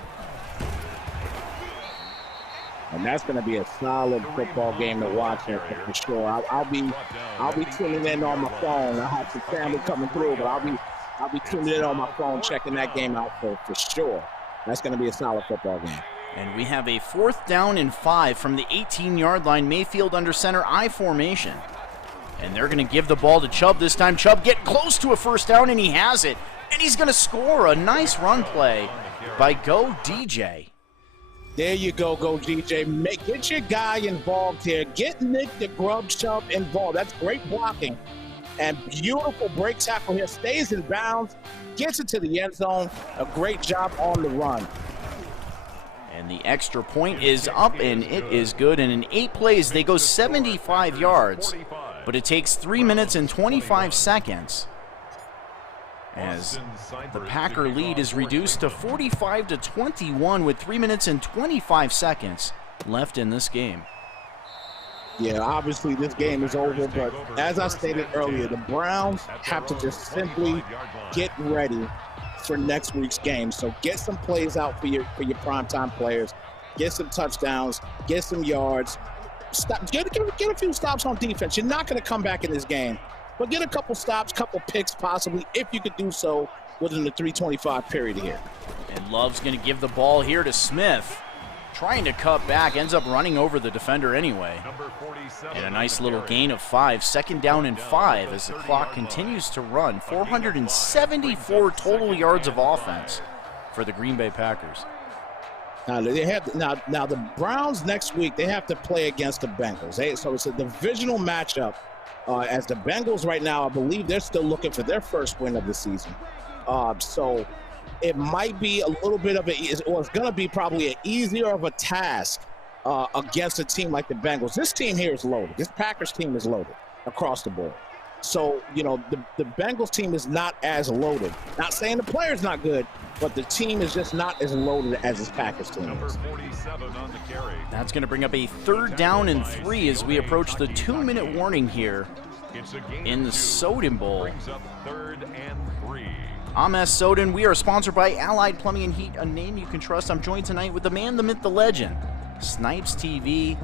And that's going to be a solid football game to watch here for sure. I'll be tuning in on my phone. I have some family coming through, but I'll be tuning in on my phone, checking that game out for sure. That's going to be a solid football game. And we have a 4th down and 5 from the 18-yard line. Mayfield under center, I formation. And they're going to give the ball to Chubb this time. Chubb get close to a first down, and he has it. And he's going to score. A nice run play by Go DJ. There you go, DJ. Get your guy involved here. Get Nick the Grub Chubb involved. That's great blocking. And beautiful break tackle here. Stays in bounds. Gets it to the end zone. A great job on the run. And the extra point is up, and it is good. And in 8 plays, they go 75 yards. But it takes 3 minutes and 25 seconds. As the Packer lead is reduced to 45-21 with 3 minutes and 25 seconds left in this game. Yeah, obviously this game is over, but as I stated earlier, the Browns have to just simply get ready for next week's game. So get some plays out for your primetime players, get some touchdowns, get some yards, get a few stops on defense. You're not going to come back in this game. But get a couple stops, couple picks possibly, if you could do so within the 3:25 period here. And Love's going to give the ball here to Smith. Trying to cut back, ends up running over the defender anyway. And a nice little gain of 5. 2nd down and 5 as the clock continues to run. 474 total yards of offense for the Green Bay Packers. Now the Browns next week, they have to play against the Bengals. So it's a divisional matchup. As the Bengals right now, I believe they're still looking for their first win of the season. So it might be a little bit of it's going to be probably an easier of a task against a team like the Bengals. This team here is loaded. This Packers team is loaded across the board. So, you know, the Bengals team is not as loaded. Not saying the player's not good, but the team is just not as loaded as this Packers team is. That's going to bring up a 3rd down and 3 as we approach the 2-minute warning here in the Soden Bowl. I'm S. Soden. We are sponsored by Allied Plumbing and Heat, a name you can trust. I'm joined tonight with the man, the myth, the legend, Snipes TV,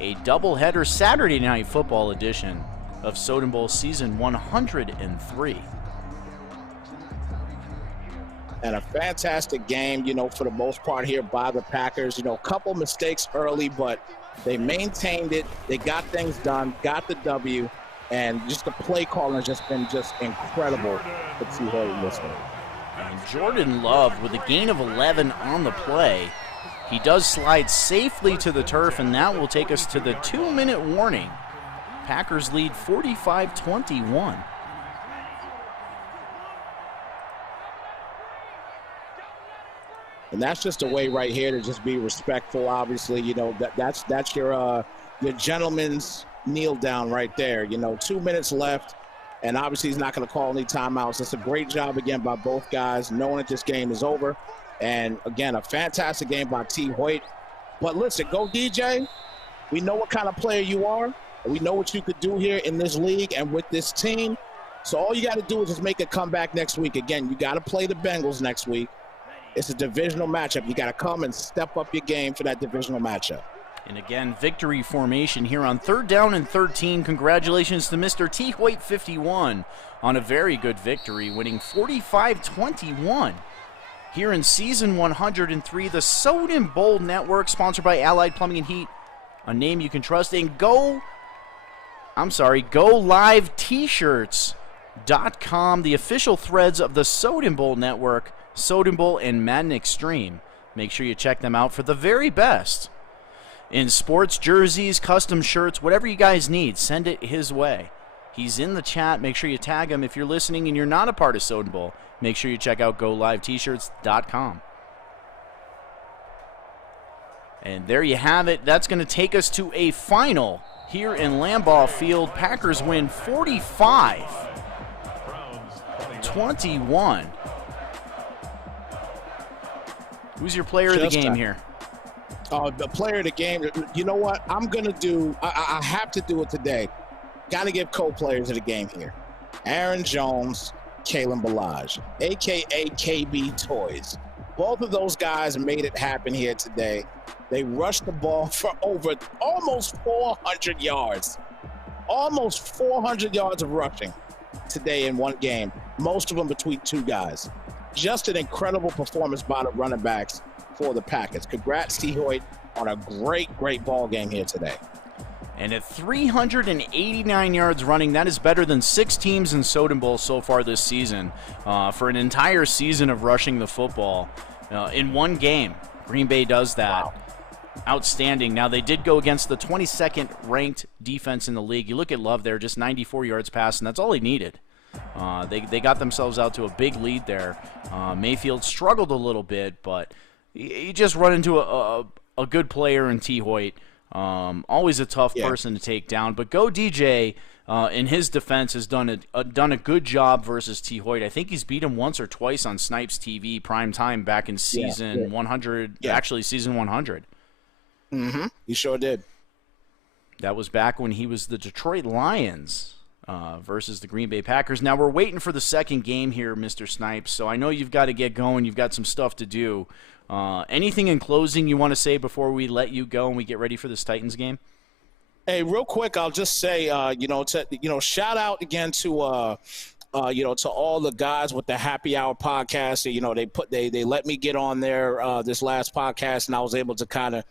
a doubleheader Saturday Night Football edition of Soden Bowl Season 103. And a fantastic game, you know, for the most part here by the Packers. You know, a couple mistakes early, but they maintained it. They got things done, got the W, and just the play calling has just been incredible for T. Hoyt this one. And Jordan Love with a gain of 11 on the play. He does slide safely to the turf, and that will take us to the 2-minute warning. Packers lead 45-21. And that's just a way right here to just be respectful. Obviously, you know, that's your gentleman's kneel down right there. You know, 2 minutes left, and obviously he's not going to call any timeouts. It's a great job again by both guys, knowing that this game is over. And again, a fantastic game by T. Hoyt. But listen, go DJ. We know what kind of player you are. We know what you could do here in this league and with this team. So all you got to do is just make a comeback next week. Again, you got to play the Bengals next week. It's a divisional matchup. You got to come and step up your game for that divisional matchup. And again, victory formation here on 3rd down and 13. Congratulations to Mr. T. Hoyt 51 on a very good victory, winning 45-21. Here in Season 103, the Soden Bowl Network, sponsored by Allied Plumbing and Heat, a name you can trust. And Go Live T-shirts.com, the official threads of the Soden Bowl Network, Soden Bowl and Madden Extreme. Make sure you check them out for the very best in sports jerseys, custom shirts, whatever you guys need, send it his way. He's in the chat. Make sure you tag him. If you're listening and you're not a part of Soden Bowl, make sure you check out GoLiveT-shirts.com. And there you have it. That's going to take us to a final here in Lambeau Field. Packers win 45-21. Who's your player of the game here? The player of the game, you know what? I'm going to do, I have to do it today. Got to give co-players of the game here. Aaron Jones, Kalen Ballage, a.k.a. KB Toys. Both of those guys made it happen here today. They rushed the ball for over almost 400 yards. Almost 400 yards of rushing today in one game. Most of them between two guys. Just an incredible performance by the running backs for the Packers. Congrats, T. Hoyt, on a great ball game here today. And at 389 yards running, that is better than 6 teams in Soden Bowl so far this season. For an entire season of rushing the football in one game, Green Bay does that. Wow. Outstanding. Now, they did go against the 22nd ranked defense in the league. You look at Love there, just 94 yards passing. That's all he needed. They got themselves out to a big lead there. Mayfield struggled a little bit, but you just run into a good player in T. Hoyt. Always a tough person to take down. But Go DJ, in his defense, has done a good job versus T. Hoyt. I think he's beat him once or twice on Snipes TV prime time back in season 100. Actually, season 100. Mm-hmm. He sure did. That was back when he was the Detroit Lions versus the Green Bay Packers. Now we're waiting for the second game here, Mr. Snipes. So I know you've got to get going. You've got some stuff to do. Anything in closing you want to say before we let you go and we get ready for this Titans game? Hey, real quick, I'll just say, shout out again to all the guys with the Happy Hour podcast. They let me get on there this last podcast, and I was able to kind of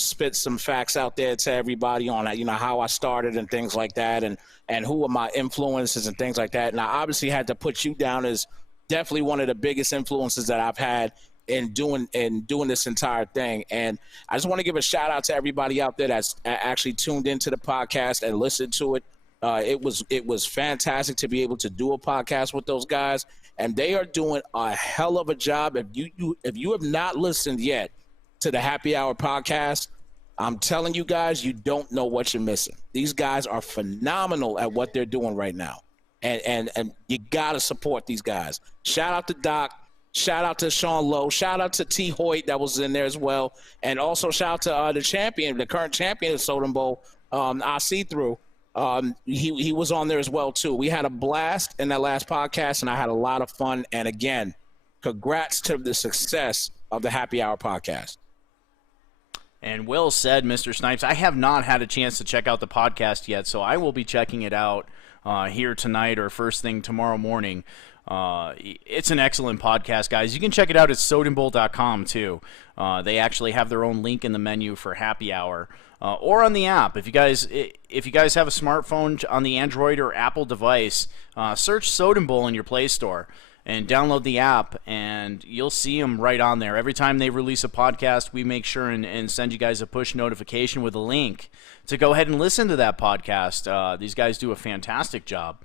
spit some facts out there to everybody on how I started and things like that, and who are my influences and things like that. And I obviously had to put you down as definitely one of the biggest influences that I've had in doing this entire thing. And I just want to give a shout out to everybody out there that's actually tuned into the podcast and listened to it. It was fantastic to be able to do a podcast with those guys, and they are doing a hell of a job. If you have not listened yet to the Happy Hour podcast, I'm telling you guys, you don't know what you're missing. These guys are phenomenal at what they're doing right now. And you got to support these guys. Shout out to Doc. Shout out to Sean Lowe. Shout out to T. Hoyt that was in there as well. And also shout out to the current champion of Soden Bowl, I see through. He was on there as well, too. We had a blast in that last podcast, and I had a lot of fun. And again, congrats to the success of the Happy Hour podcast. And well said, Mr. Snipes. I have not had a chance to check out the podcast yet, so I will be checking it out here tonight or first thing tomorrow morning. It's an excellent podcast, guys. You can check it out at sodenbowl.com, too. They actually have their own link in the menu for Happy Hour. Or on the app. If you guys have a smartphone on the Android or Apple device, search Soden Bowl in your Play Store. and download the app, and you'll see them right on there. Every time they release a podcast, we make sure and send you guys a push notification with a link to go ahead and listen to that podcast. These guys do a fantastic job.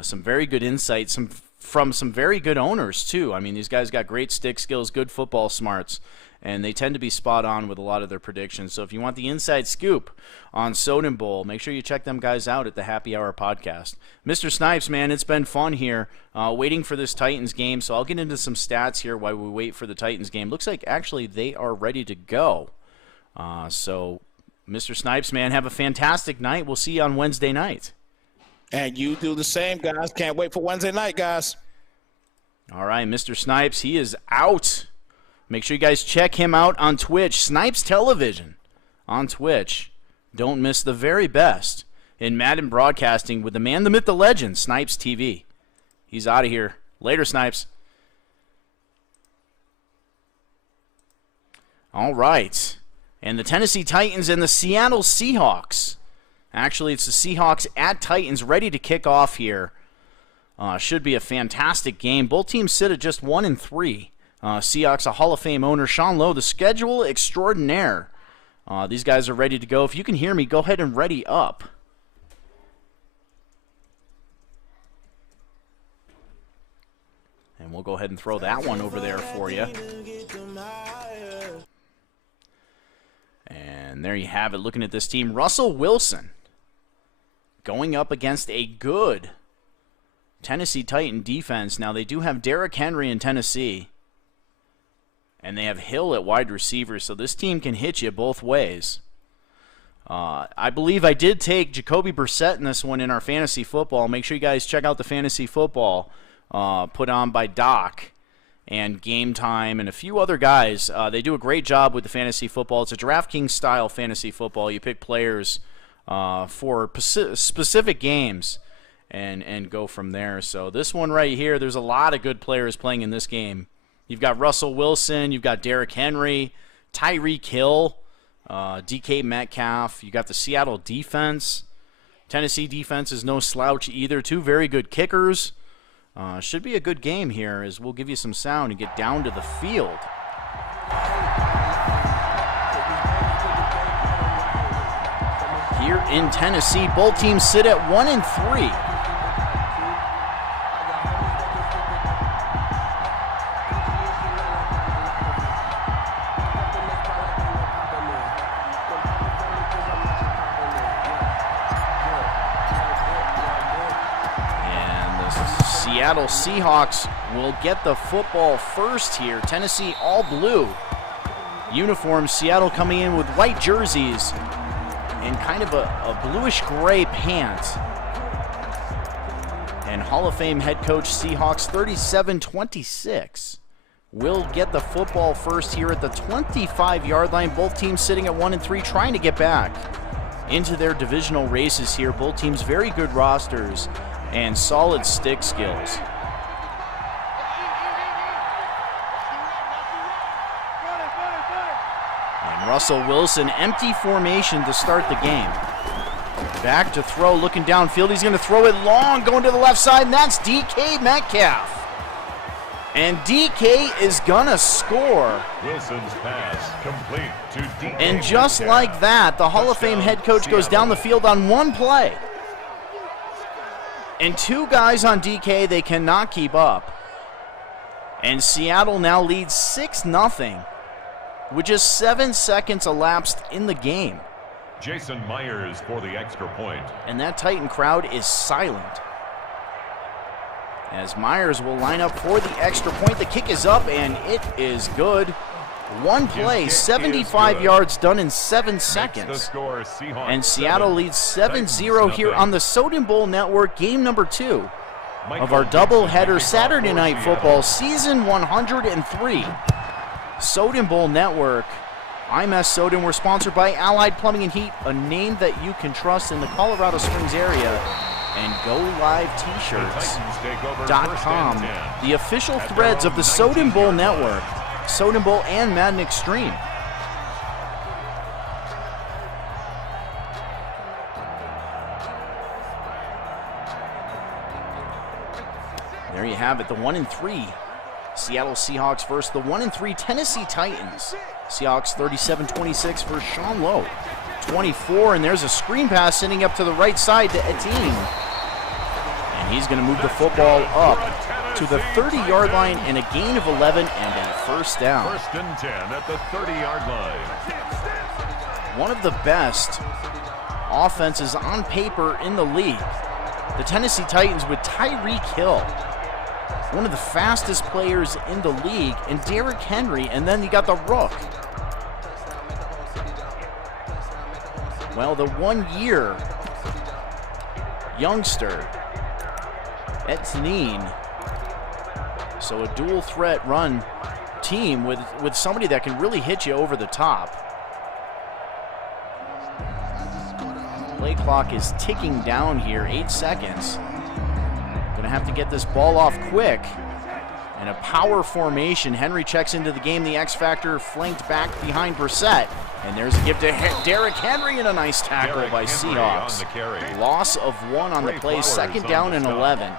Some very good insights from some very good owners, too. I mean, these guys got great stick skills, good football smarts, and they tend to be spot on with a lot of their predictions. So if you want the inside scoop on Soden Bowl, make sure you check them guys out at the Happy Hour podcast. Mr. Snipes, man, it's been fun here waiting for this Titans game. So I'll get into some stats here while we wait for the Titans game. Looks like actually they are ready to go. So Mr. Snipes, man, have a fantastic night. We'll see you on Wednesday night. And you do the same, guys. Can't wait for Wednesday night, guys. All right, Mr. Snipes, he is out. Make sure you guys check him out on Twitch, Snipes Television on Twitch. Don't miss the very best in Madden broadcasting with the man, the myth, the legend, Snipes TV. He's out of here. Later, Snipes. All right. And the Tennessee Titans and the Seattle Seahawks. Actually, it's the Seahawks at Titans ready to kick off here. Should be a fantastic game. Both teams sit at just 1-3. Seahawks, a Hall of Fame owner, Sean Lowe, the schedule extraordinaire. These guys are ready to go. If you can hear me, go ahead and ready up. And we'll go ahead and throw that one over there for you. And there you have it. Looking at this team, Russell Wilson going up against a good Tennessee Titan defense. Now, they do have Derrick Henry in Tennessee. And they have Hill at wide receiver, so this team can hit you both ways. I believe I did take Jacoby Brissett in this one in our fantasy football. Make sure you guys check out the fantasy football put on by Doc and Game Time and a few other guys. They do a great job with the fantasy football. It's a DraftKings-style fantasy football. You pick players for specific games and go from there. So this one right here, there's a lot of good players playing in this game. You've got Russell Wilson, you've got Derrick Henry, Tyreek Hill, DK Metcalf. You got the Seattle defense. Tennessee defense is no slouch either. Two very good kickers. Should be a good game here as we'll give you some sound and get down to the field. Here in Tennessee, both teams sit at 1-3. Seattle Seahawks will get the football first here. Tennessee all blue uniforms. Seattle coming in with white jerseys and kind of a bluish gray pant. And Hall of Fame head coach Seahawks 37-26 will get the football first here at the 25-yard line. Both teams sitting at 1-3 trying to get back into their divisional races here. Both teams very good rosters and solid stick skills. And Russell Wilson, empty formation to start the game. Back to throw, looking downfield. He's going to throw it long, going to the left side, and that's DK Metcalf. And DK is going to score. Wilson's pass complete to DK. And just like that, the Hall of Fame head coach goes down the field on one play. And two guys on DK, they cannot keep up. And Seattle now leads 6-0 with just 7 seconds elapsed in the game. Jason Myers for the extra point. And that Titan crowd is silent. As Myers will line up for the extra point. The kick is up, and it is good. One play, 75 yards done in 7 seconds. And Seattle leads 7-0 here on the Soden Bowl Network, game number 2 of our doubleheader Saturday Night Football, season 103. Soden Bowl Network. I'm S. Soden. We're sponsored by Allied Plumbing and Heat, a name that you can trust in the Colorado Springs area. And GoLiveT-shirts.com, the official threads of the Soden Bowl Network. Soden Bowl and Madden Extreme. There you have have it. The 1-3 Seattle Seahawks versus the 1-3 Tennessee Titans. Seahawks 37-26 for Sean Lowe. 24, and there's a screen pass sending up to the right side to Etienne. And he's going to move the football up to the 30-yard line and a gain of 11 and a first down. First and 10 at the 30-yard line. One of the best offenses on paper in the league. The Tennessee Titans with Tyreek Hill, one of the fastest players in the league, and Derrick Henry, and then you got the Rook. Well, the one-year youngster, Etienne. So a dual threat run team with somebody that can really hit you over the top. Play clock is ticking down here, 8 seconds. Gonna have to get this ball off quick. And a power formation. Henry checks into the game. The X Factor flanked back behind Brissett. And there's a give to Derrick Henry and a nice tackle by Seahawks. Loss of 1 on the play, second down and 11.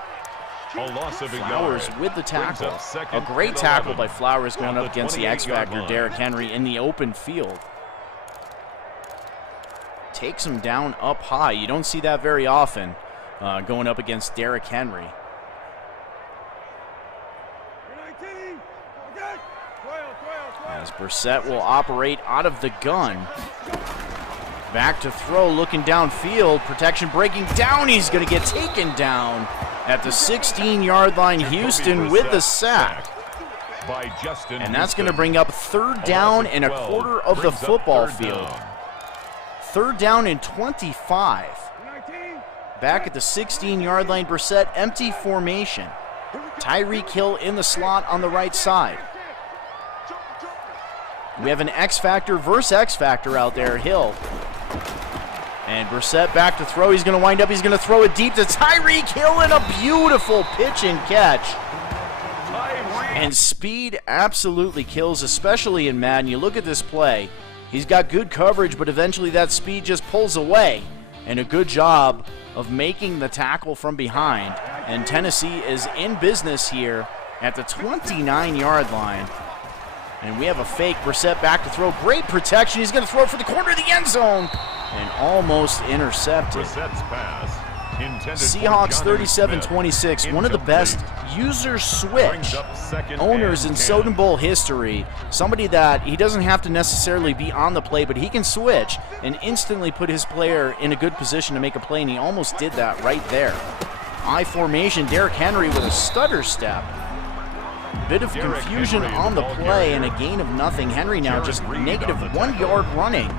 Flowers with the tackle. A great tackle by Flowers going up against the X Factor, Derrick Henry, in the open field. Takes him down up high. You don't see that very often going up against Derrick Henry. As Brissett will operate out of the gun. Back to throw, looking downfield. Protection breaking down. He's going to get taken down at the 16-yard line. Houston with the sack. And that's going to bring up third down and a quarter of the football field. Third down and 25. Back at the 16-yard line, Brissett, empty formation. Tyreek Hill in the slot on the right side. We have an X Factor versus X Factor out there, Hill. And Brissett back to throw. He's going to wind up. He's going to throw it deep to Tyreek Hill, and a beautiful pitch and catch. And speed absolutely kills, especially in Madden. You look at this play. He's got good coverage, but eventually that speed just pulls away. And a good job of making the tackle from behind. And Tennessee is in business here at the 29-yard line. And we have a fake. Brissett back to throw. Great protection. He's going to throw it for the corner of the end zone. And almost intercepted. Brissett's pass. Seahawks 37-26. One of the best user switch owners in Soden Bowl history. Somebody that he doesn't have to necessarily be on the play, but he can switch and instantly put his player in a good position to make a play, and he almost did that right there. I formation. Derrick Henry with a stutter step. Bit of confusion on the play and a gain of nothing. Henry now just negative 1 yard running.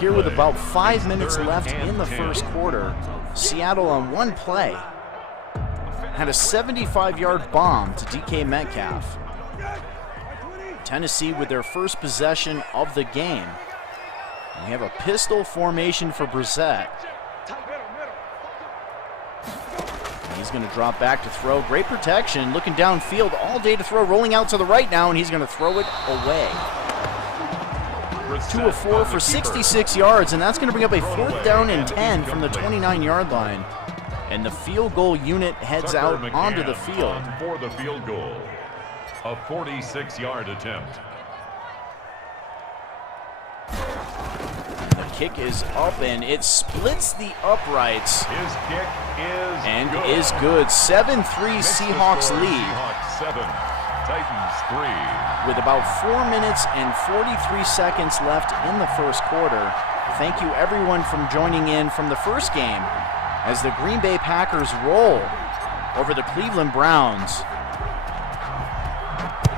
Here with about 5 minutes left in the first quarter. Seattle on one play had a 75-yard bomb to DK Metcalf. Tennessee with their first possession of the game. We have a pistol formation for Brissett. He's going to drop back to throw. Great protection. Looking downfield all day to throw. Rolling out to the right now, and he's going to throw it away. 2 of 4 for 66 yards, and that's going to bring up a 4th down and 10 from the 29-yard line. And the field goal unit heads out onto the field. For the field goal, a 46-yard attempt. The kick is up, and it splits the uprights. His kick is good. 7-3 Seahawks lead. Seahawks 7, Titans 3. With about 4 minutes and 43 seconds left in the first quarter. Thank you everyone from joining in from the first game as the Green Bay Packers roll over the Cleveland Browns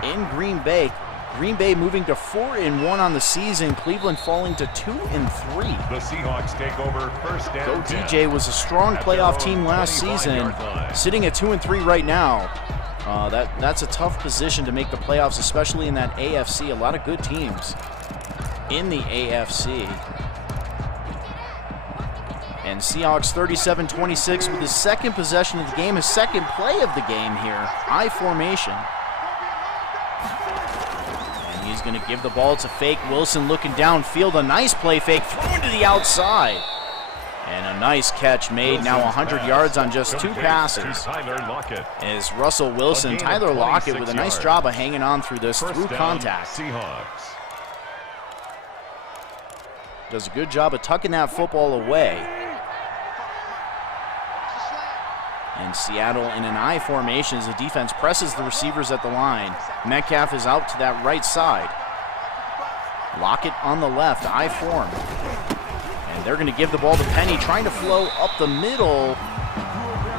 in Green Bay. Green Bay moving to 4-1 on the season. Cleveland falling to 2-3. The Seahawks take over first down. Go DJ was a strong playoff team last season, sitting at 2-3 right now. That's a tough position to make the playoffs, especially in that AFC. A lot of good teams in the AFC. And Seahawks 37-26 with his second possession of the game, his second play of the game here. I formation. And he's going to give the ball to Fake. Wilson looking downfield. A nice play fake. Thrown to the outside. And a nice catch made, now 100 yards on just 2 passes. Is Russell Wilson. Tyler Lockett with a nice job of hanging on through this, through contact. Seahawks. Does a good job of tucking that football away. And Seattle in an I formation as the defense presses the receivers at the line. Metcalf is out to that right side. Lockett on the left, I form. And they're going to give the ball to Penny, trying to flow up the middle.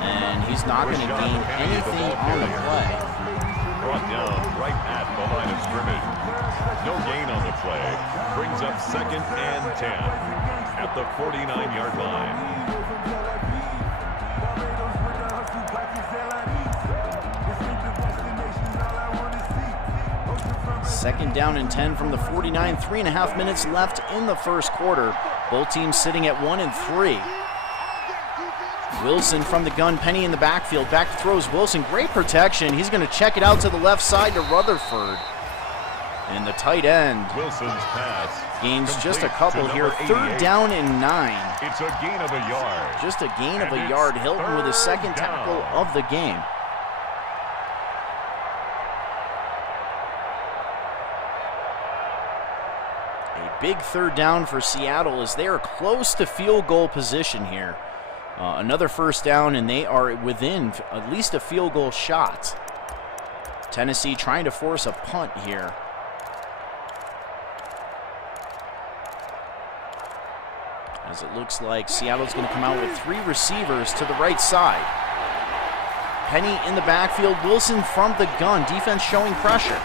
And he's not going to gain anything on the play. Brought down right at the line of scrimmage. No gain on the play. Brings up 2nd and 10 at the 49-yard line. Second down and 10 from the 49. 3.5 minutes left in the first quarter. Both teams sitting at 1 and 3. Wilson from the gun, Penny in the backfield. Back to throws Wilson, great protection. He's going to check it out to the left side to Rutherford. And the tight end Wilson's pass gains just a couple here. 3rd down and 9. It's a gain of a yard. Just a gain of a yard. Hilton with his 2nd tackle of the game. A big 3rd down for Seattle as they are close to field goal position here. Another 1st down, and they are within at least a field goal shot. Tennessee trying to force a punt here. As it looks like Seattle's going to come out with 3 receivers to the right side. Penny in the backfield, Wilson from the gun. Defense showing pressure.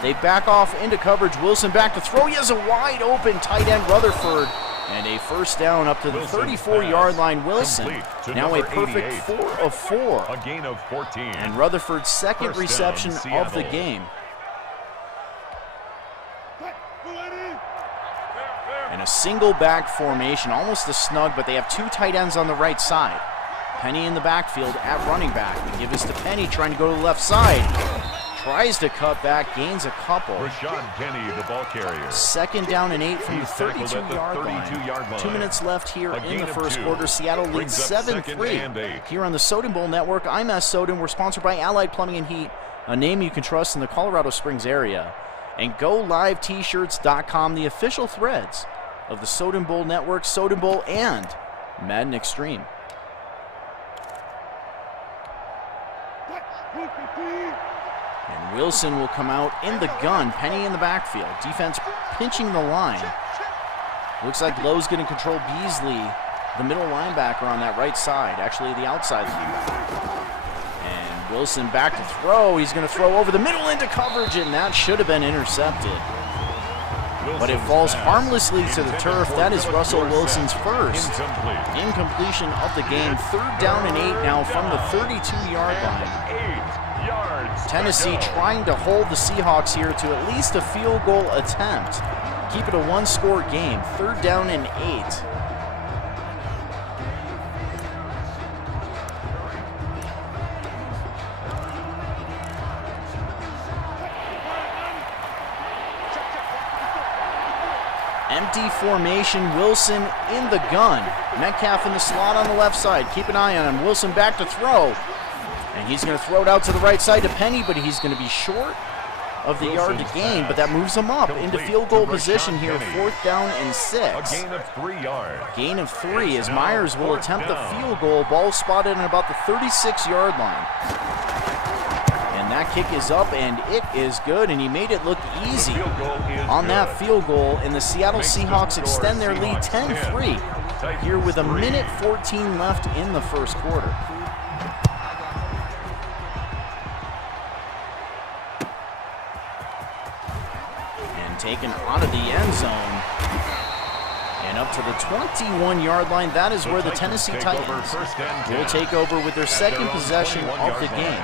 They back off into coverage. Wilson back to throw. He has a wide open tight end, Rutherford. And a 1st down up to the 34-yard line. Wilson now a perfect 4 of 4. A gain of 14. And Rutherford's 2nd reception of the game. And a single back formation, almost a snug, but they have 2 tight ends on the right side. Penny in the backfield at running back. They give this to Penny, trying to go to the left side. Tries to cut back, gains a couple. Rashad Penny, the ball carrier. 2nd down and 8 from the 32-yard line. 2 minutes left here in the first quarter. Seattle leads 7-3. Here on the Soden Bowl Network, I'm S. Soden. We're sponsored by Allied Plumbing and Heat, a name you can trust in the Colorado Springs area. And GoLiveT-shirts.com, the official threads of the Soden Bowl Network, Soden Bowl, and Madden Extreme. And Wilson will come out in the gun. Penny in the backfield. Defense pinching the line. Looks like Lowe's going to control Beasley, the middle linebacker on that right side. Actually, the outside linebacker. And Wilson back to throw. He's going to throw over the middle into coverage, and that should have been intercepted. But it falls harmlessly to the turf. That is Russell Wilson's first incompletion of the game. 3rd down and 8 now from the 32-yard line. Tennessee trying to hold the Seahawks here to at least a field goal attempt. Keep it a 1-score game. 3rd down and 8. Empty formation, Wilson in the gun. Metcalf in the slot on the left side. Keep an eye on him. Wilson back to throw. And he's going to throw it out to the right side to Penny, but he's going to be short of the yard to gain, but that moves him up into field goal position here. 4th down and 6. A gain of 3 yards. Gain of 3 as Myers will attempt the field goal. Ball spotted on about the 36-yard line. And that kick is up, and it is good, and he made it look easy on that field goal, and the Seattle Seahawks extend their lead 10-3 here with 1:14 left in the first quarter. And taken out of the end zone and up to the 21-yard line. That is where the Tennessee Titans will take over with their 2nd possession of the game.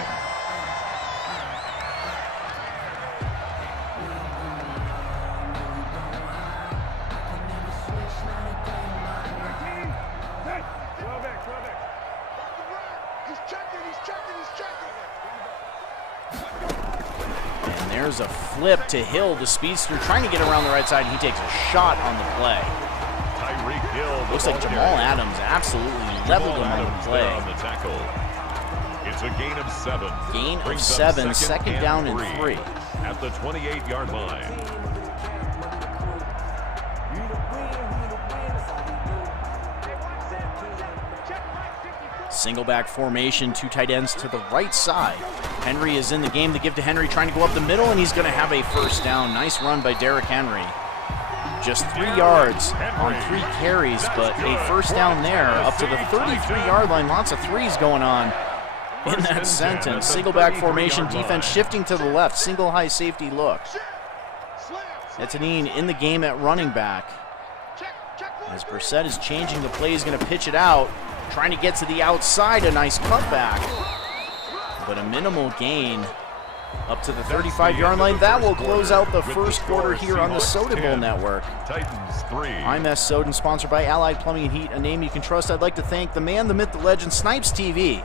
There's a flip to Hill, the speedster, trying to get around the right side. He takes a shot on the play. Tyreek Hill. Looks like Jamal Adams absolutely leveled him on the play. On the tackle. It's a gain of 7. Gain of 7, second down and 3. At the 28-yard line. Single back formation, 2 tight ends to the right side. Henry is in the game. The give to Henry, trying to go up the middle, and he's going to have a first down. Nice run by Derrick Henry. Just 3 yards on 3 carries, but a first down there up to the 33-yard line. Lots of threes going on in that sentence. Single back formation, defense shifting to the left. Single high safety look. Etienne in the game at running back. As Brissett is changing the play, he's going to pitch it out. Trying to get to the outside, a nice cutback. But a minimal gain up to the 35-yard line. That will close out the first quarter here on the Soden Bowl Network. Titans 3. I'm S. Soden, sponsored by Allied Plumbing and Heat, a name you can trust. I'd like to thank the man, the myth, the legend, Snipes TV,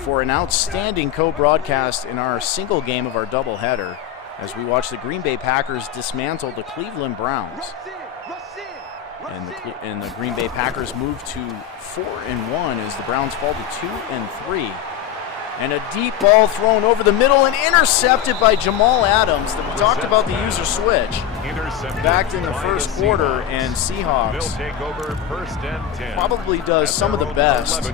for an outstanding co-broadcast in our single game of our doubleheader as we watch the Green Bay Packers dismantle the Cleveland Browns. And the Green Bay Packers move to 4-1 as the Browns fall to 2-3. And a deep ball thrown over the middle and intercepted by Jamal Adams. We talked about the user switch. Backed in the first quarter, and Seahawks probably does some of the best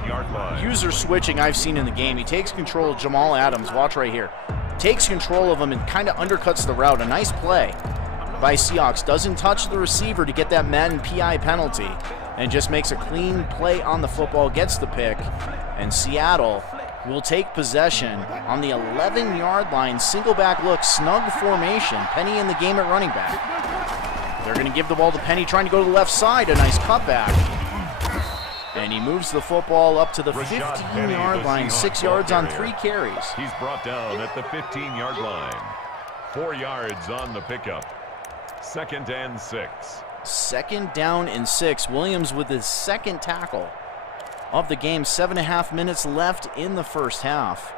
user switching I've seen in the game. He takes control of Jamal Adams. Watch right here. Takes control of him and kind of undercuts the route. A nice play by Seahawks. Doesn't touch the receiver to get that Madden PI penalty and just makes a clean play on the football, gets the pick, and Seattle will take possession on the 11-yard line. Single back look, snug formation. Penny in the game at running back. They're going to give the ball to Penny, trying to go to the left side. A nice cutback. And he moves the football up to the 15-yard line, 6 yards on 3 carries. He's brought down at the 15-yard line. 4 yards on the pickup. 2nd and 6. 2nd down and 6. Williams with his 2nd tackle of the game. 7.5 minutes left in the first half.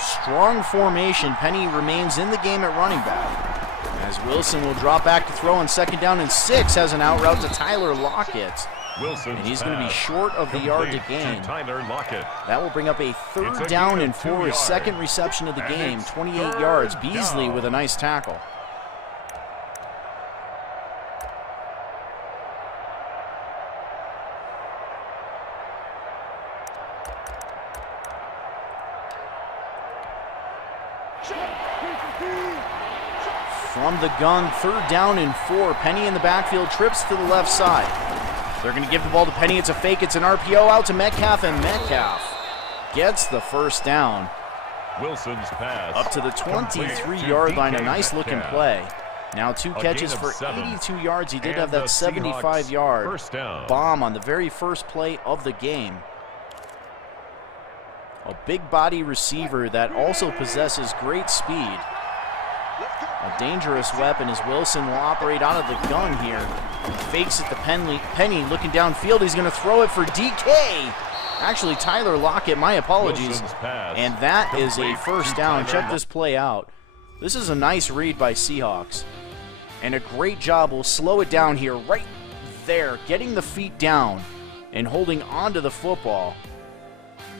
Strong formation. Penny remains in the game at running back. As Wilson will drop back to throw on 2nd down and 6. Has an out route to Tyler Lockett. Wilson's and he's going to be short of the yard to gain. Tyler Lockett. That will bring up a 3rd down and 4, his 2nd reception of the game, 28 yards. Beasley with a nice tackle. From the gun, 3rd down and 4. Penny in the backfield, trips to the left side. They're going to give the ball to Penny. It's a fake. It's an RPO out to Metcalf, and Metcalf gets the first down. Wilson's pass up to the 23-yard line. A nice looking play. Now 2 catches for 82 yards. He did have that 75-yard bomb on the very first play of the game. A big body receiver that also possesses great speed. A dangerous weapon as Wilson will operate out of the gun here. Fakes it to Penny looking downfield. He's going to throw it for DK. Actually, Tyler Lockett, my apologies. And that is a first down. Check this play out. This is a nice read by Seahawks. And a great job. We'll slow it down here right there. Getting the feet down and holding onto the football.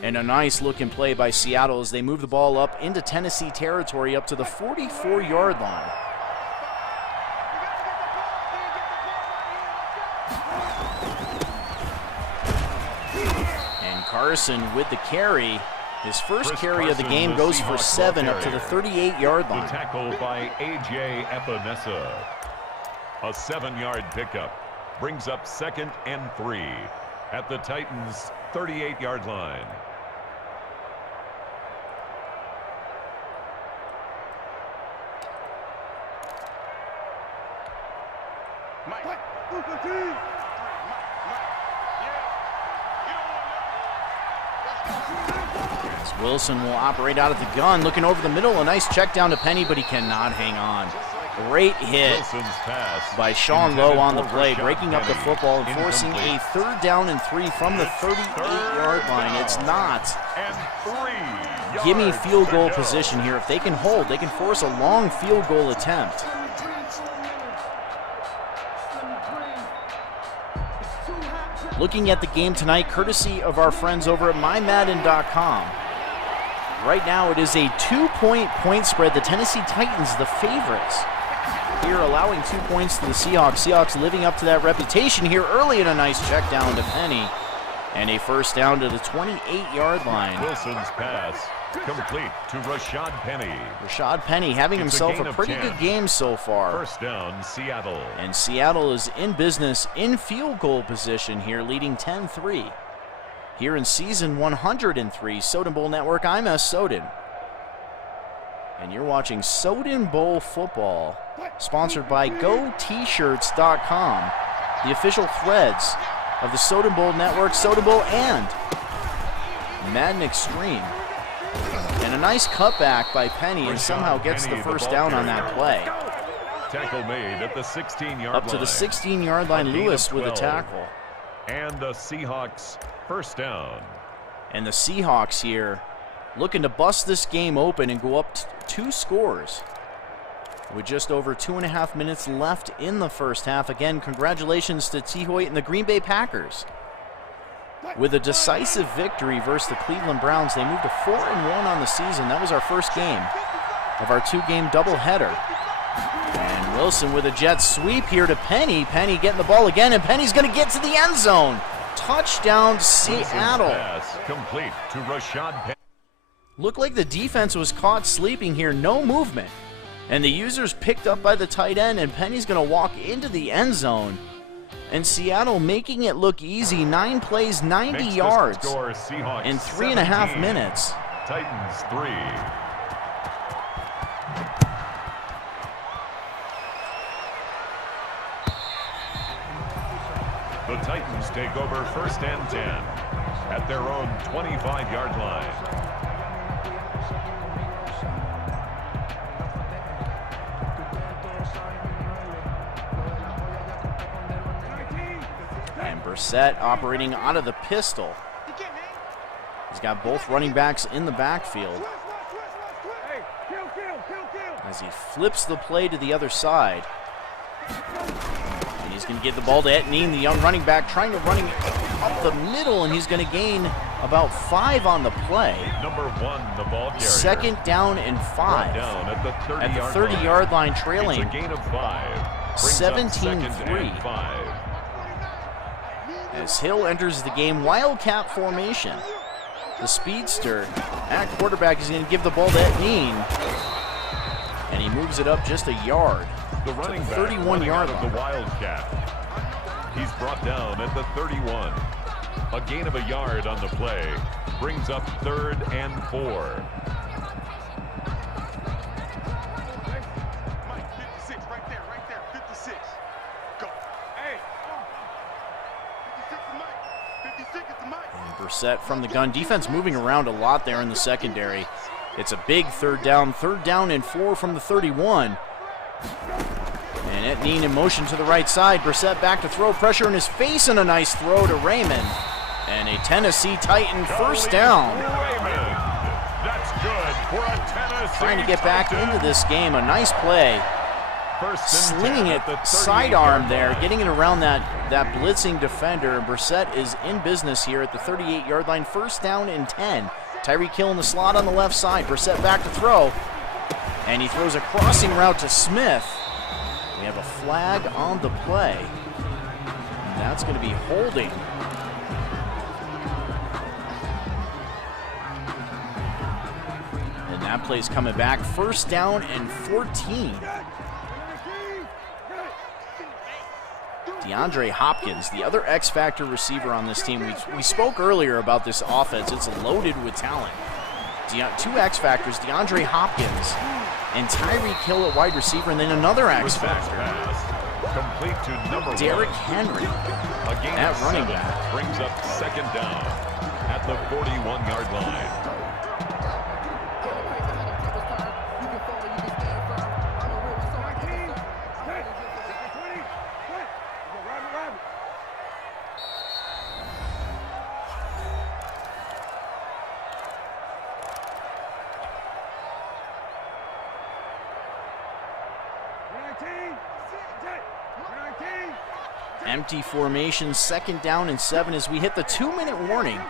And a nice looking play by Seattle as they move the ball up into Tennessee territory up to the 44-yard line. And Carson with the carry. His first carry of the game goes for 7 up to the 38-yard line. The tackle by A.J. Epinesa. A 7-yard pickup brings up 2nd and 3 at the Titans' 38-yard line. As Wilson will operate out of the gun, looking over the middle. A nice check down to Penny, but he cannot hang on. Great hit by Sean Lowe on the play, breaking up the football and forcing a 3rd down and 3 from the 38-yard line. It's not gimme field goal position here. If they can hold, they can force a long field goal attempt. Looking at the game tonight, courtesy of our friends over at mymadden.com. Right now it is a 2-point spread. The Tennessee Titans, the favorites, here allowing 2 points to the Seahawks. Seahawks living up to that reputation here early, in a nice check down to Penny. And a first down to the 28-yard line. Wilson's pass complete to Rashad Penny. Rashad Penny having himself a pretty good game so far. First down, Seattle. And Seattle is in business in field goal position here, leading 10-3. Here in season 103, Soden Bowl Network, I'm S. Soden. And you're watching Soden Bowl football, sponsored by GoTshirts.com, the official threads of the Soden Bowl Network, Soden Bowl, and Madden Extreme. And a nice cutback by Penny, and somehow gets the first down on that play. Tackle made at the 16-yard line. Up to the 16-yard line, Lewis with a tackle. And the Seahawks first down. And the Seahawks here looking to bust this game open and go up 2 scores with just over 2.5 minutes left in the first half. Again, congratulations to T. Hoyt and the Green Bay Packers. With a decisive victory versus the Cleveland Browns, they moved to 4-1 on the season. That was our first game of our 2-game doubleheader. And Wilson with a jet sweep here to Penny. Penny getting the ball again, and Penny's going to get to the end zone. Touchdown, Seattle. Pass complete to Rashad Penny. Looked like the defense was caught sleeping here, no movement. And the user's picked up by the tight end, and Penny's going to walk into the end zone. And Seattle making it look easy. 9 plays, 90 yards in 3.5 minutes. Titans 3. The Titans take over first and 10 at their own 25-yard line. And Brissett operating out of the pistol. He's got both running backs in the backfield as he flips the play to the other side. And he's going to get the ball to Etneen, the young running back, trying to run up the middle, and he's going to gain about 5 on the play. Number 1, the ball carrier. Second down and 5. Down at the 30-yard line, trailing. It's a gain of 5. 17-3. As Hill enters the game, Wildcat formation. The speedster at quarterback is going to give the ball to Etneen. And he moves it up just a yard. The running back 31-yard of the Wildcat. He's brought down at the 31. A gain of a yard on the play brings up 3rd and 4. Mike, 56, right there, 56. Go. Hey. 56 is Mike. 56 is the Mike. And Brissett from the gun. Defense moving around a lot there in the secondary. It's a big third down and 4 from the 31. And Etneen in motion to the right side. Brissett back to throw, pressure in his face, and a nice throw to Raymond. And a Tennessee Titan first down. Raymond. That's good for a Tennessee Trying to get back Titan. into this game. A nice play. First and Slinging 10 it at the sidearm 38-yard there, line. getting it around that blitzing defender. Brissett is in business here at the 38-yard line. First down and 10. Tyreek Hill in the slot on the left side. Brissett back to throw. And he throws a crossing route to Smith. We have a flag on the play. And that's going to be holding. And that play's coming back. First down and 14. DeAndre Hopkins, the other X-Factor receiver on this team. We spoke earlier about this offense. It's loaded with talent. 2 X-Factors, DeAndre Hopkins and Tyreek Hill at wide receiver, and then another X-Factor, Complete to number 1. Derrick Henry A gain at of running 7 back. brings up second down at the 41-yard line. Empty formation, 2nd down and 7 as we hit the 2-minute warning.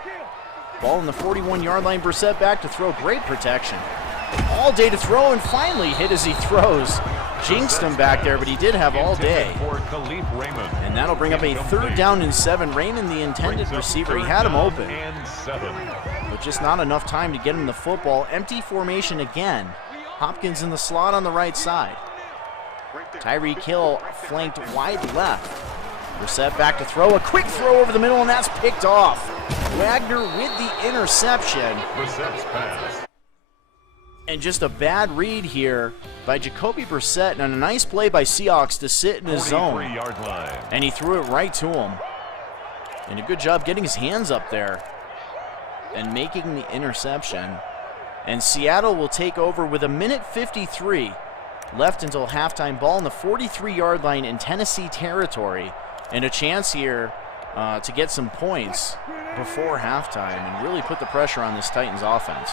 Ball in the 41-yard line. Brissett back to throw. Great protection. All day to throw, and finally hit as he throws. Jinxed him back there, but he did have all day. And that'll bring up a 3rd down and 7. Raymond, the intended receiver, he had him open, but just not enough time to get him the football. Empty formation again. Hopkins in the slot on the right side. Tyreek Hill flanked wide left. Brissett back to throw. A quick throw over the middle, and that's picked off. Wagner with the interception. Brissett's pass. And just a bad read here by Jacoby Brissett, and a nice play by Seahawks to sit in his zone. And he threw it right to him. And a good job getting his hands up there and making the interception. And Seattle will take over with 1:53 left until halftime. Ball in the 43-yard line in Tennessee territory. And a chance here to get some points before halftime and really put the pressure on this Titans offense.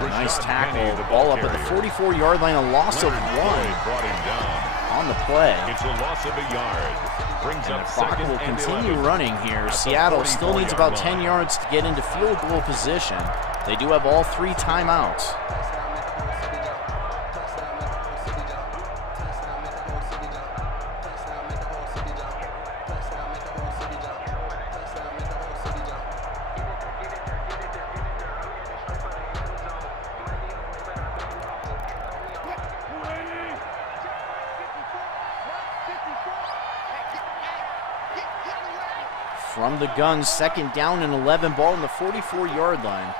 Nice tackle. The ball up at the 44-yard line. A loss of 1 on the play. It's a loss of a yard. Brings And up the clock 2nd will and continue 11 running here. at the Seattle still needs about 44-yard 10 yards to get into field goal position. They do have all 3 timeouts. From the gun, 2nd down and 11, ball in the 44-yard line.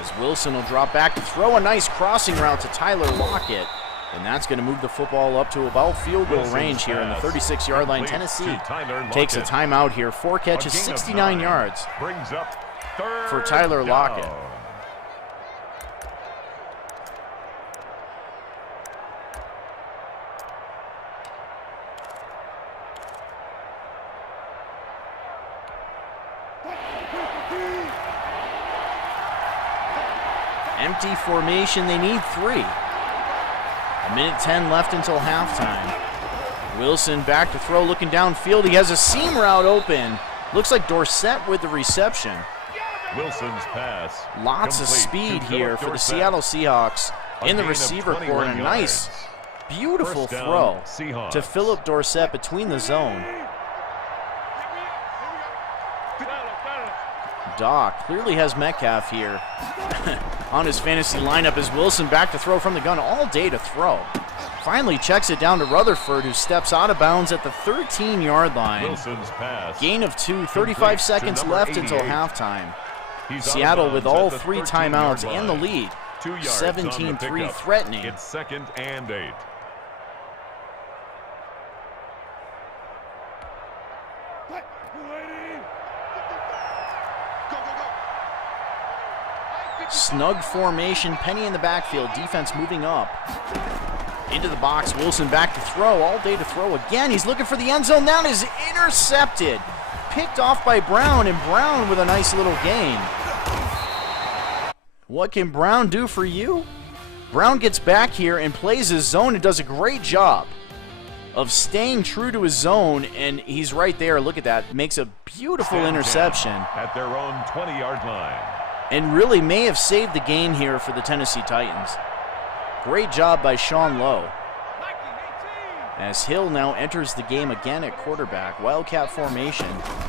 As Wilson will drop back to throw a nice crossing route to Tyler Lockett. And that's going to move the football up to about field goal range here in the 36-yard line. Tennessee takes a timeout here. 4 catches, 69 yards Brings up for Tyler Lockett. Empty formation, they need 3. 1:10 left until halftime. Wilson back to throw, looking downfield. He has a seam route open. Looks like Dorsett with the reception. Wilson's pass. Lots of speed here for the Seattle Seahawks in the receiver corps. A nice, beautiful throw to Philip Dorsett between the zone. Doc clearly has Metcalf here on his fantasy lineup as Wilson back to throw from the gun. All day to throw. Finally checks it down to Rutherford, who steps out of bounds at the 13-yard line. Wilson's pass. Gain of 2, 35 seconds left until halftime. Seattle with all 3 timeouts and the lead. 17-3 threatening. It's 2nd and 8. Snug formation, Penny in the backfield, defense moving up. Into the box, Wilson back to throw, all day to throw again. He's looking for the end zone, that is intercepted. Picked off by Brown, and Brown with a nice little gain. What can Brown do for you? Brown gets back here and plays his zone and does a great job of staying true to his zone, and he's right there. Look at that. Makes a beautiful interception. At their own 20-yard line. And really may have saved the game here for the Tennessee Titans. Great job by Sean Lowe. As Hill now enters the game again at quarterback. Wildcat formation.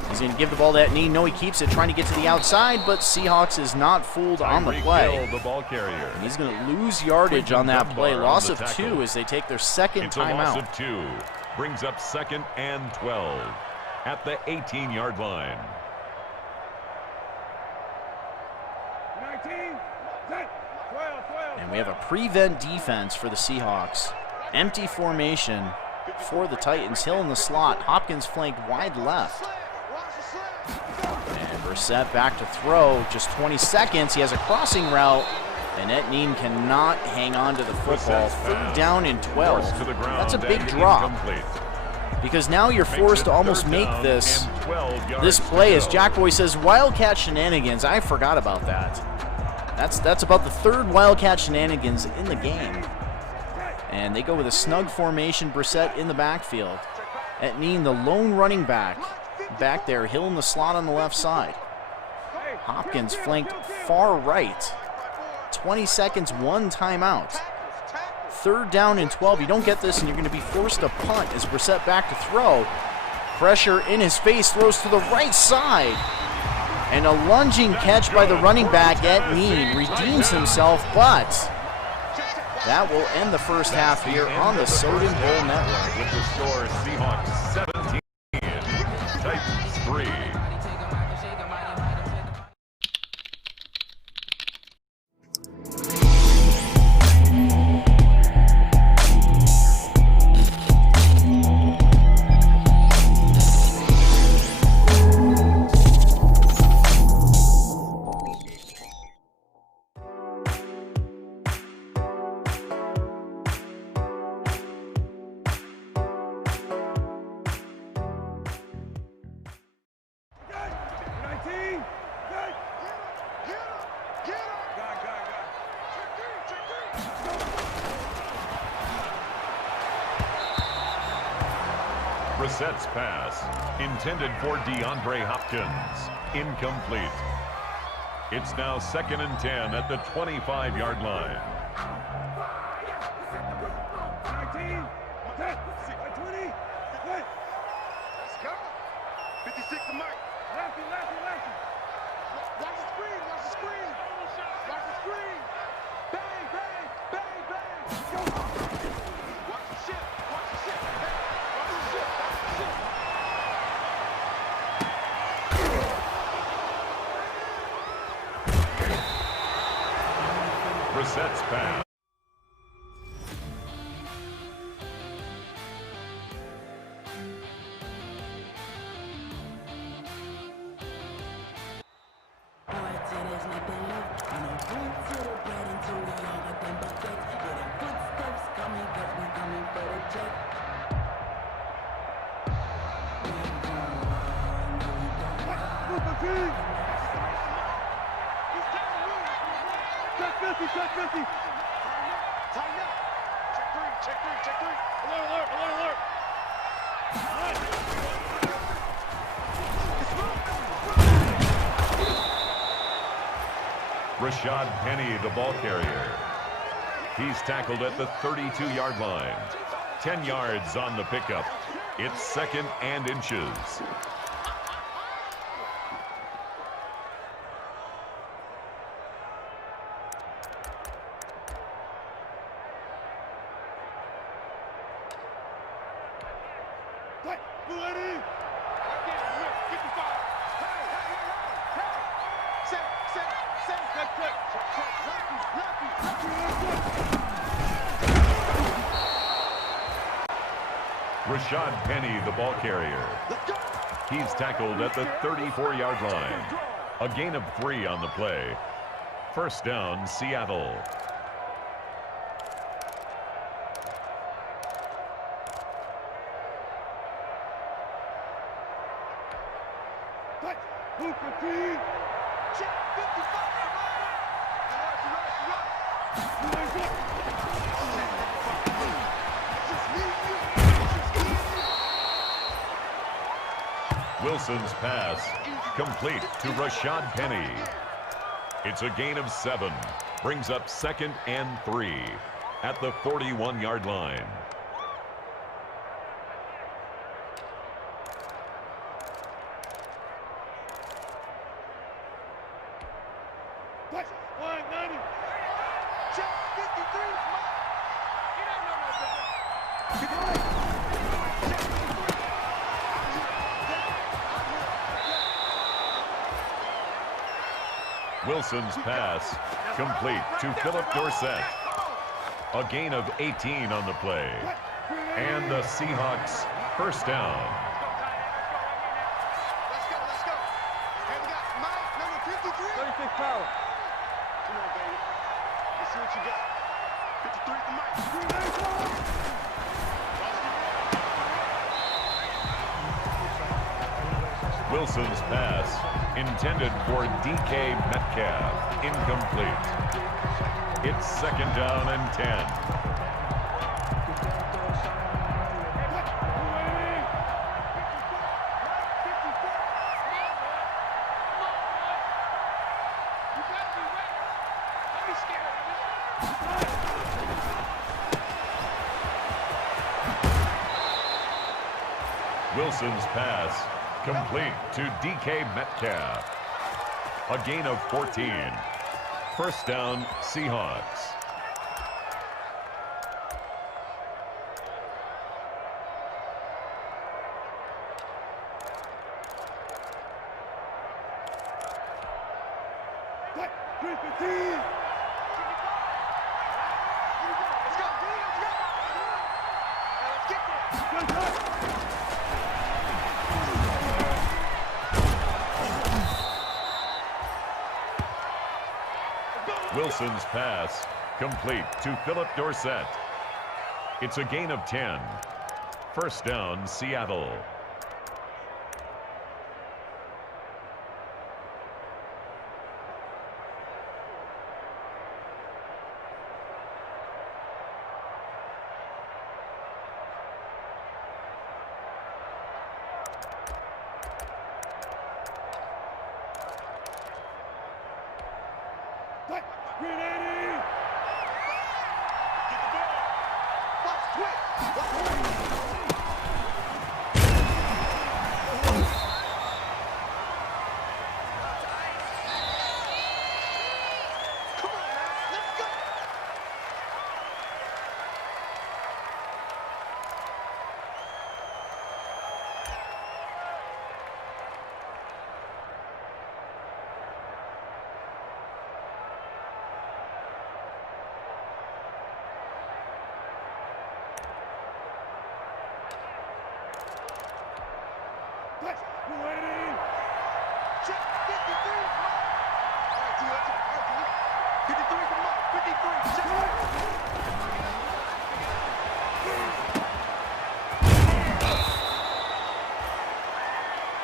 He's going to give the ball that knee. No, he keeps it, trying to get to the outside, but Seahawks is not fooled on the play. The ball carrier. And he's going to lose yardage on that play. Loss of 2 as they take their 2nd it's timeout. A loss of 2. Brings up 2nd and 12 at the 18-yard line. And we have a prevent defense for the Seahawks. Empty formation for the Titans. Hill in the slot. Hopkins flanked wide left. And Brissett back to throw. Just 20 seconds. He has a crossing route. And Etneen cannot hang on to the football. 3rd down and 12. That's a big drop. Because now you're forced to almost make this 12 yards. This play, as Jack Boy says, Wildcat shenanigans. I forgot about that. That's about the third Wildcat shenanigans in the game. And they go with a snug formation. Brissett in the backfield. Etneen, the lone running back there. Hill in the slot on the left side. Hopkins flanked far right. 20 seconds, one timeout. 3rd down and 12. You don't get this, and you're going to be forced to punt as Brissett back to throw. Pressure in his face, throws to the right side. And a lunging catch by the running back, Etneen, redeems himself, but that will end the first half here on the Soden Bowl Network. With the score, Seahawks 17, Titans 3. Brissett's pass, intended for DeAndre Hopkins, incomplete. It's now 2nd and 10 at the 25-yard line. 19, 10, 20, let's go. 56 to Mike. Lefty. Watch the screen, watch the screen. Watch the screen. Bang, bang, bang, bang. Go. Watch the ship, watch the ship. Hey, watch the ship, watch the ship. Brissett's pass. Check 50. Tighten up. Check three. Alert. Rashad Penny, the ball carrier. He's tackled at the 32-yard line. 10 yards on the pickup. It's 2nd and inches. Rashad Penny, the ball carrier. He's tackled at the 34-yard line. A gain of 3 on the play. 1st down, Seattle. Wilson's pass, complete to Rashad Penny. It's a gain of 7, brings up 2nd and 3 at the 41-yard line. Wilson's pass, complete to Philip Dorsett. A gain of 18 on the play. And the Seahawks 1st down. Let's go. And we got Mike, number 53. 36 power. Come on, baby. Let's see what you got. 53 to Mike. Wilson's pass, intended for DK Metcalf, incomplete. It's 2nd down and 10. Wilson's pass, complete to DK Metcalf. A gain of 14. 1st down, Seahawks. Wilson's pass, complete to Philip Dorsett. It's a gain of 10. 1st down, Seattle.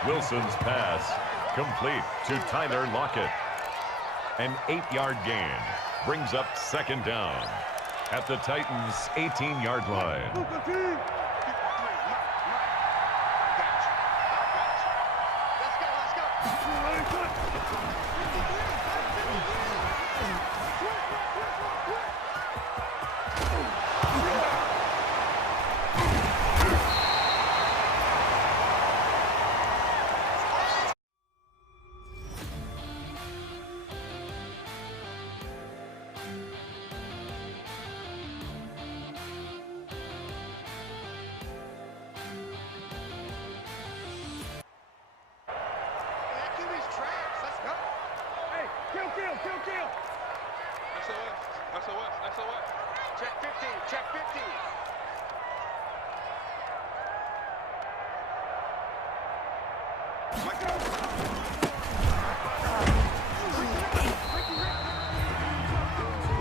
Wilson's pass, complete to Tyler Lockett. An 8-yard gain brings up 2nd down at the Titans' 18-yard line.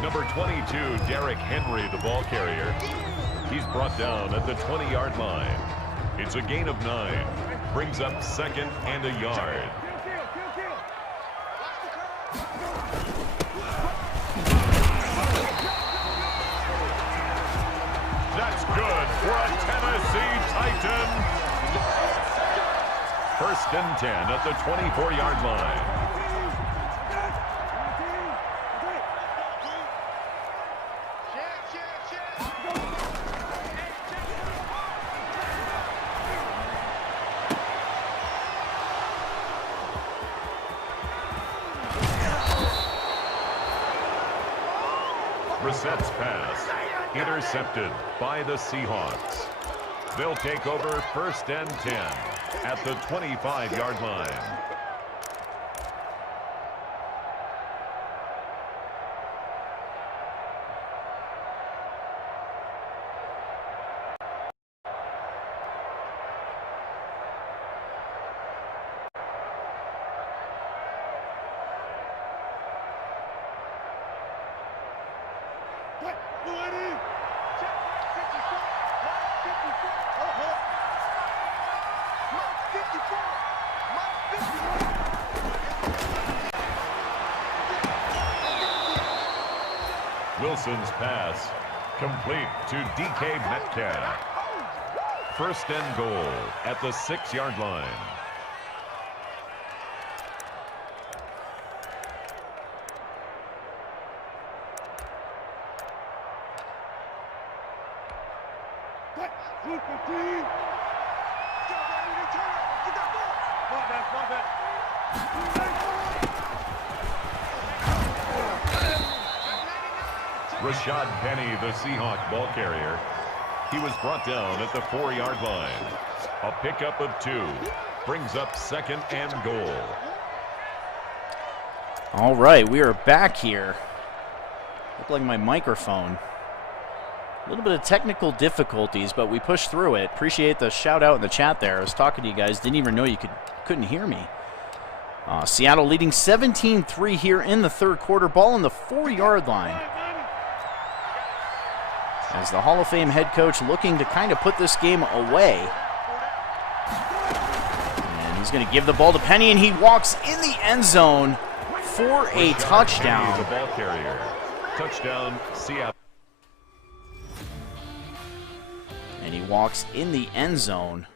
Number 22, Derrick Henry, the ball carrier. He's brought down at the 20-yard line. It's a gain of 9. Brings up 2nd and a yard. That's good for a Tennessee Titan. 1st and 10 at the 24-yard line. Brissett's pass, intercepted by the Seahawks. They'll take over 1st and 10 at the 25-yard line. Wilson's pass complete to DK Metcalf. First and goal at the 6-yard line. Rashad Penny, the Seahawk ball carrier. He was brought down at the 4-yard line. A pickup of 2 brings up second and goal. All right, we are back here. Looked like my microphone. A little bit of technical difficulties, but we pushed through it. Appreciate the shout out in the chat there. I was talking to you guys, didn't even know you couldn't hear me. Seattle leading 17-3 here in the third quarter. Ball on the 4-yard line. As the Hall of Fame head coach looking to kind of put this game away. And he's going to give the ball to Penny, and he walks in the end zone for a touchdown. Penny, the ball carrier. Touchdown, Seattle. And he walks in the end zone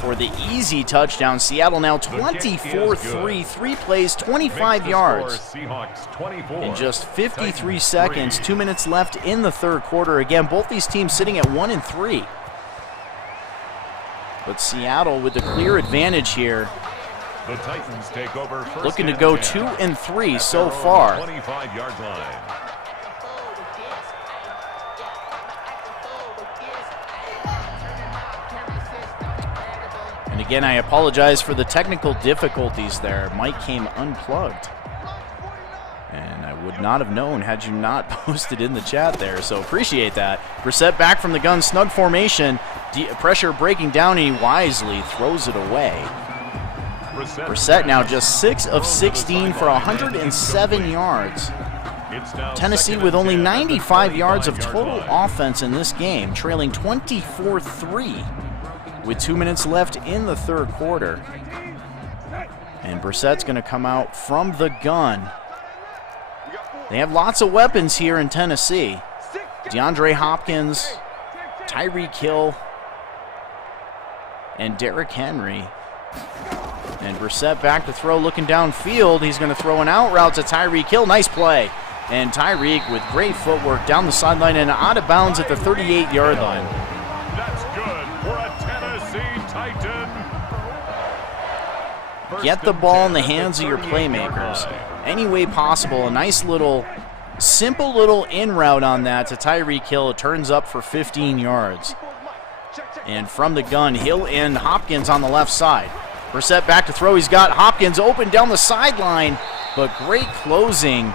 for the easy touchdown. Seattle now 24-3, 3 plays, 25 yards. Seahawks 24. In just 53 seconds, 2 minutes left in the third quarter. Again, both these teams sitting at 1-3. But Seattle with the clear advantage here. The Titans take over first Looking to go 2-3 so far. 25-yard line. And again, I apologize for the technical difficulties there. Mike came unplugged. And I would not have known had you not posted in the chat there, so appreciate that. Brissett back from the gun, snug formation, pressure breaking down, and he wisely throws it away. Brissett now just 6 of 16 for 107 yards. Tennessee with only 95 yards of total offense in this game, trailing 24-3 with 2 minutes left in the third quarter. And Brissett's going to come out from the gun. They have lots of weapons here in Tennessee. DeAndre Hopkins, Tyreek Hill, and Derrick Henry. And Brissett back to throw, looking downfield. He's going to throw an out route to Tyreek Hill. Nice play. And Tyreek with great footwork down the sideline and out of bounds at the 38-yard line. That's good for a Tennessee Titan. Get the ball in the hands of your playmakers any way possible. A nice little, simple little in route on that to Tyreek Hill. It turns up for 15 yards. And from the gun, Hill and Hopkins on the left side. Brissett back to throw. He's got Hopkins open down the sideline, but great closing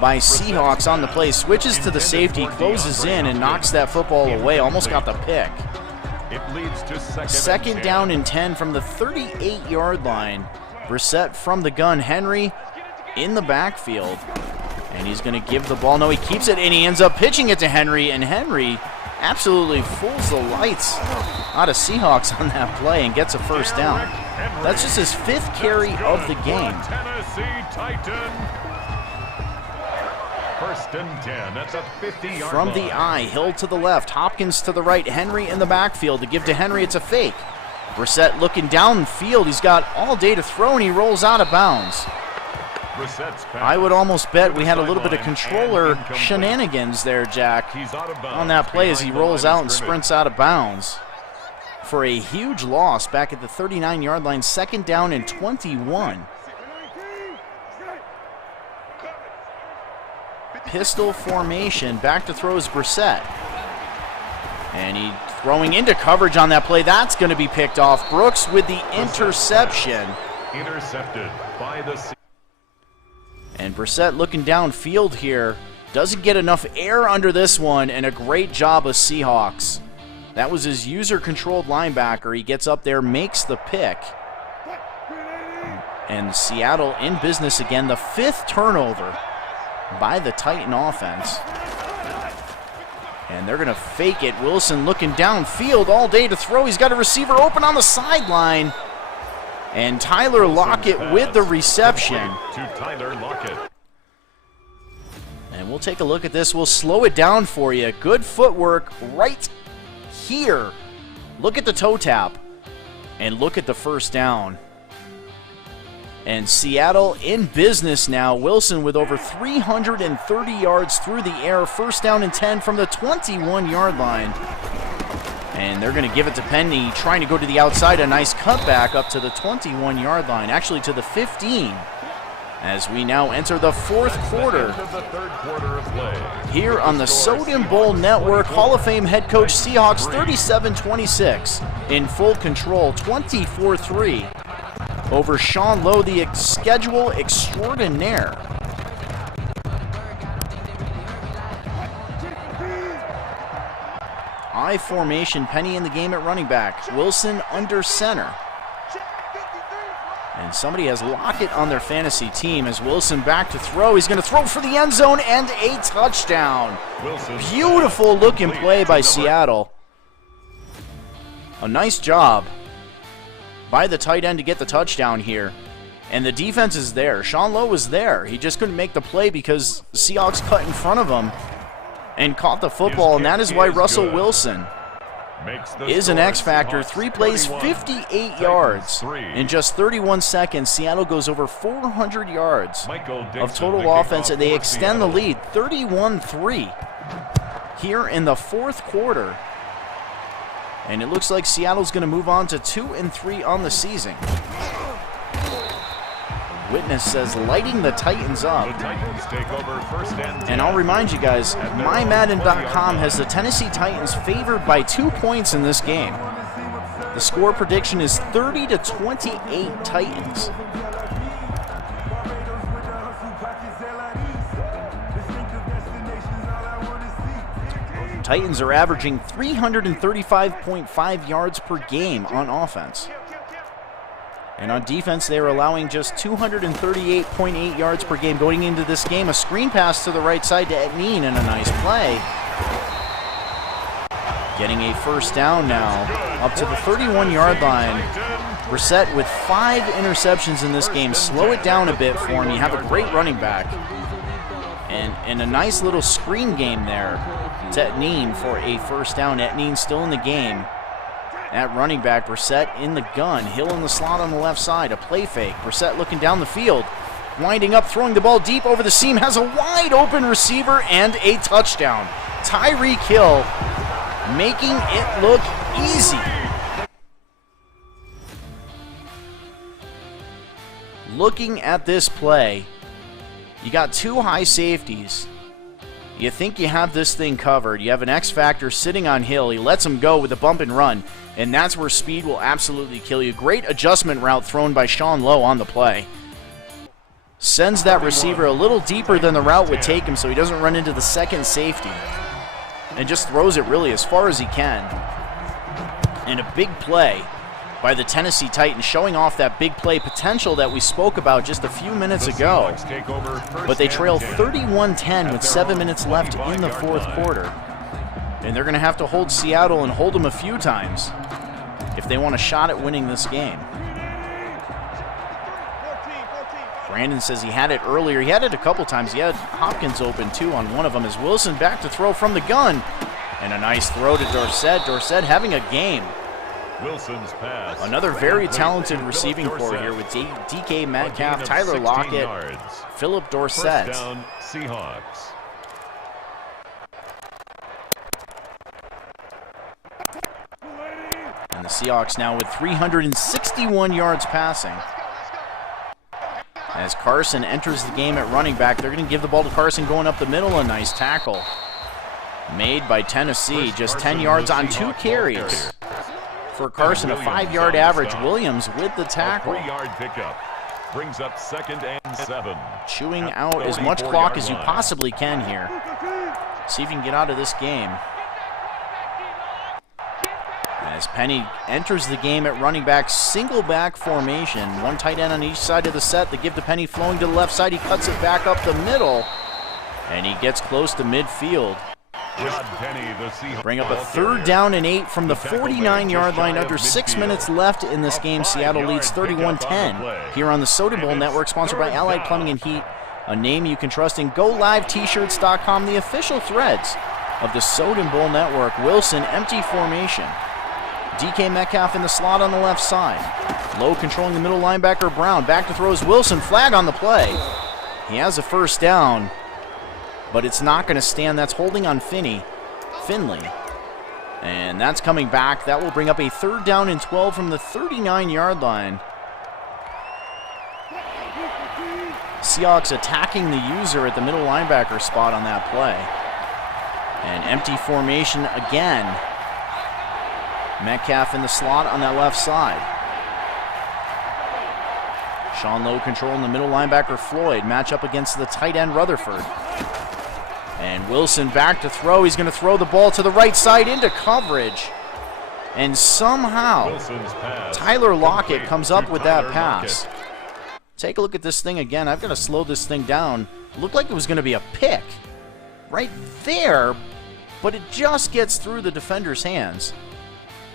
by Seahawks on the play. Switches to the safety, closes in, and knocks that football away. Almost got the pick. It leads to Second down and 10 from the 38-yard line. Brissett from the gun. Henry in the backfield. And he's going to give the ball. No, he keeps it, and he ends up pitching it to Henry. And Henry absolutely fools the lights out of Seahawks on that play and gets a first down. That's just his 5th carry of the game. Tennessee Titan. First and 10 at the 50-yard From line. the eye, Hill to the left, Hopkins to the right, Henry in the backfield. To give to Henry, it's a fake. Brissett looking downfield. He's got all day to throw, and he rolls out of bounds. I would almost bet we had a little bit of controller shenanigans there, Jack, on that play as he rolls out and sprints out of bounds for a huge loss back at the 39-yard line. Second down and 21. Pistol formation, back to throws Brissett. And he throwing into coverage on that play. That's going to be picked off. Brooks with the interception. Intercepted by the... And Brissett looking downfield here. Doesn't get enough air under this one, and a great job of Seahawks. That was his user-controlled linebacker. He gets up there, makes the pick. And Seattle in business again. The 5th turnover by the Titan offense. And they're going to fake it. Wilson looking downfield all day to throw. He's got a receiver open on the sideline. And Tyler Lockett with the reception. To Tyler Lockett. And we'll take a look at this. We'll slow it down for you. Good footwork right here. Look at the toe tap. And look at the first down. And Seattle in business now. Wilson with over 330 yards through the air. First down and 10 from the 21-yard line. And they're going to give it to Penny, trying to go to the outside. A nice cutback up to the 21-yard line, actually to the 15. As we now enter the fourth quarter here on the Soden Bowl Network. Hall of Fame head coach Seahawks 37-26 in full control, 24-3 over Sean Lowe, the schedule extraordinaire. I formation, Penny in the game at running back, Wilson under center. And somebody has Lockett on their fantasy team as Wilson back to throw. He's going to throw for the end zone and a touchdown. Beautiful looking play by Seattle. A nice job by the tight end to get the touchdown here. And the defense is there. Sean Lowe was there. He just couldn't make the play because the Seahawks cut in front of him and caught the football. And that is why Russell Wilson is an X factor. 3 plays, 58 yards. In just 31 seconds, Seattle goes over 400 yards of total offense, and they extend the lead 31-3 here in the fourth quarter. And it looks like Seattle's going to move on to 2-3 on the season. Witness says lighting the Titans up. And I'll remind you guys, MyMadden.com has the Tennessee Titans favored by 2 points in this game. The score prediction is 30-28 Titans. Titans are averaging 335.5 yards per game on offense. And on defense, they're allowing just 238.8 yards per game. Going into this game, a screen pass to the right side to Etneen and a nice play. Getting a first down now, up to the 31-yard line. Brissett with 5 interceptions in this game. Slow it down a bit for him. You have a great running back. And a nice little screen game there to Etneen for a first down. Etneen still in the game. At running back, Brissett in the gun. Hill in the slot on the left side. A play fake. Brissett looking down the field. Winding up, throwing the ball deep over the seam. Has a wide open receiver and a touchdown. Tyreek Hill making it look easy. Looking at this play, you got 2 high safeties. You think you have this thing covered. You have an X factor sitting on Hill. He lets him go with a bump and run, and that's where speed will absolutely kill you. Great adjustment route thrown by Sean Lowe on the play. Sends that receiver a little deeper than the route would take him so he doesn't run into the second safety, and just throws it really as far as he can. And a big play by the Tennessee Titans, showing off that big play potential that we spoke about just a few minutes ago. But they trail 31-10 with 7 minutes left in the fourth quarter. And they're going to have to hold Seattle and hold them a few times if they want a shot at winning this game. Brandon says he had it earlier. He had it a couple times. He had Hopkins open too on one of them as Wilson back to throw from the gun. And a nice throw to Dorsett. Dorsett having a game. Wilson's pass. Another very talented receiving core here with DK Metcalf, Tyler Lockett, Philip Dorsett. First down, Seahawks. And the Seahawks now with 361 yards passing. As Carson enters the game at running back, they're going to give the ball to Carson going up the middle. A nice tackle made by Tennessee. Just 10 yards on 2 carries. For Carson, a 5-yard average. Williams with the tackle. 3-yard pickup. Brings up 2nd and 7. Chewing out as much clock as you possibly can here. See if you can get out of this game. As Penny enters the game at running back, single back formation. 1 tight end on each side of the set. They give to Penny flowing to the left side. He cuts it back up the middle. And he gets close to midfield. Bring up a 3rd down and 8 from the 49-yard line. Under 6 minutes left in this game. Seattle leads 31-10 here on the Soden Bowl Network, sponsored by Allied Plumbing and Heat. a name you can trust in GoLiveT-shirts.com, the official threads of the Soden Bowl Network. Wilson, empty formation. DK Metcalf in the slot on the left side. Low controlling the middle linebacker, Brown. Back to throws Wilson. Flag on the play. He has a first down, but it's not going to stand. That's holding on Finley. And that's coming back. That will bring up a 3rd down and 12 from the 39-yard line. Seahawks attacking the user at the middle linebacker spot on that play. And empty formation again. Metcalf in the slot on that left side. Sean Lowe controlling the middle linebacker Floyd. Match up against the tight end Rutherford. And Wilson back to throw. He's going to throw the ball to the right side into coverage. And somehow Tyler Lockett comes up with that pass. Take a look at this thing again. I've got to slow this thing down. It looked like it was going to be a pick right there, but it just gets through the defender's hands.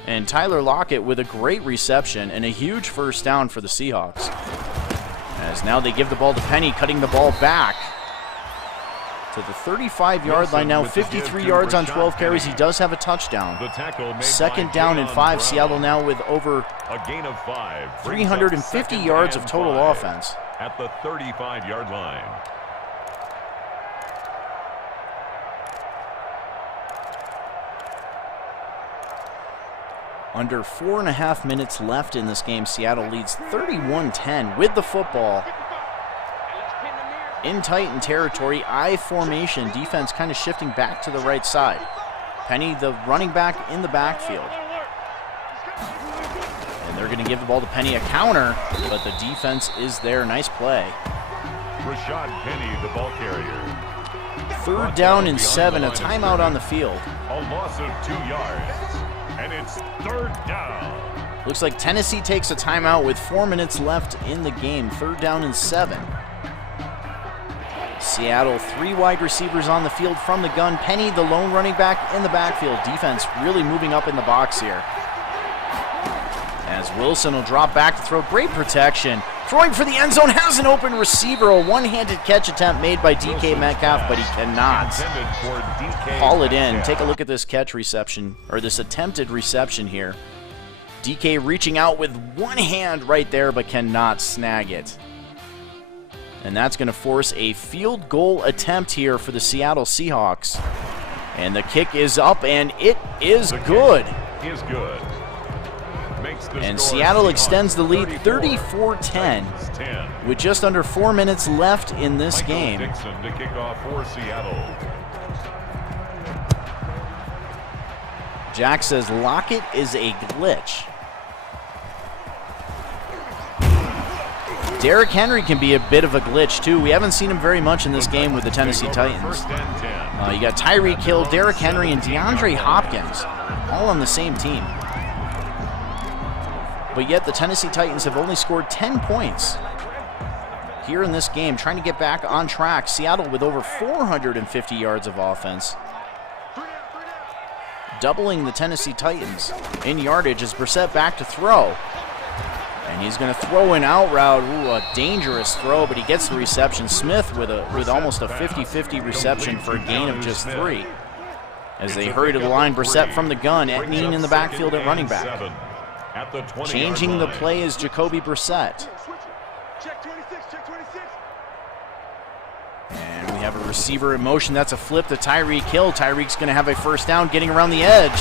And Tyler Lockett with a great reception and a huge first down for the Seahawks. As now they give the ball to Penny, cutting the ball back to the 35-yard line now. 53 yards on 12 carries. He does have a touchdown. 2nd down and 5. Seattle now with over a gain of 5. 350 yards of total offense. At the 35-yard line. Under 4.5 minutes left in this game. Seattle leads 31-10 with the football. In Titan territory, I formation. Defense kind of shifting back to the right side. Penny, the running back, in the backfield. And they're going to give the ball to Penny, a counter, but the defense is there. Nice play. Rashad Penny, the ball carrier. 3rd down and 7, a timeout on the field. A loss of 2 yards. And it's 3rd down. Looks like Tennessee takes a timeout with 4 minutes left in the game. 3rd down and 7. Seattle, 3 wide receivers on the field from the gun. Penny, the lone running back, in the backfield. Defense really moving up in the box here. As Wilson will drop back to throw. Great protection. Throwing for the end zone, has an open receiver. A one-handed catch attempt made by DK Metcalf, but he cannot haul it in. Take a look at this catch reception, or this attempted reception here. DK reaching out with one hand right there, but cannot snag it. And that's going to force a field goal attempt here for the Seattle Seahawks. And the kick is up, and it is good. And Seattle extends the lead 34-10 with just under 4 minutes left in this game. Dixon to kick off for Seattle. Jack says Lockett is a glitch. Derrick Henry can be a bit of a glitch, too. We haven't seen him very much in this game with the Tennessee Titans. You got Tyreek Hill, Derrick Henry, and DeAndre Hopkins all on the same team. But yet the Tennessee Titans have only scored 10 points here in this game, trying to get back on track. Seattle with over 450 yards of offense, doubling the Tennessee Titans in yardage as Brissett back to throw. And he's going to throw an out route. Ooh, a dangerous throw, but he gets the reception. Smith with almost a 50-50 reception for a gain of just 3. As they hurry to the line, Brissett from the gun, Etneen in the backfield at running back. Changing the play is Jacoby Brissett. And we have a receiver in motion. That's a flip to Tyreek Hill. Tyreek's going to have a first down, getting around the edge.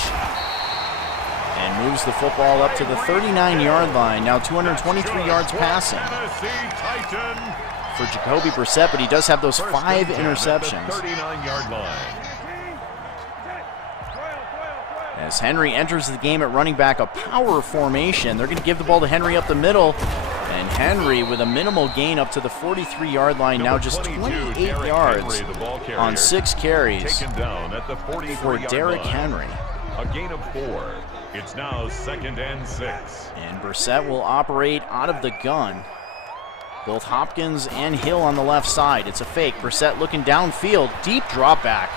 And moves the football up to the 39-yard line. Now 223 yards passing for Jacoby Brissett, but he does have those 5 interceptions. 39-yard line. As Henry enters the game at running back, a power formation. They're going to give the ball to Henry up the middle. And Henry with a minimal gain up to the 43-yard line. Now just 28 yards on 6 carries for Derrick Henry. A gain of 4. It's now 2nd and 6. And Brissett will operate out of the gun. Both Hopkins and Hill on the left side. It's a fake. Brissett looking downfield. Deep drop back.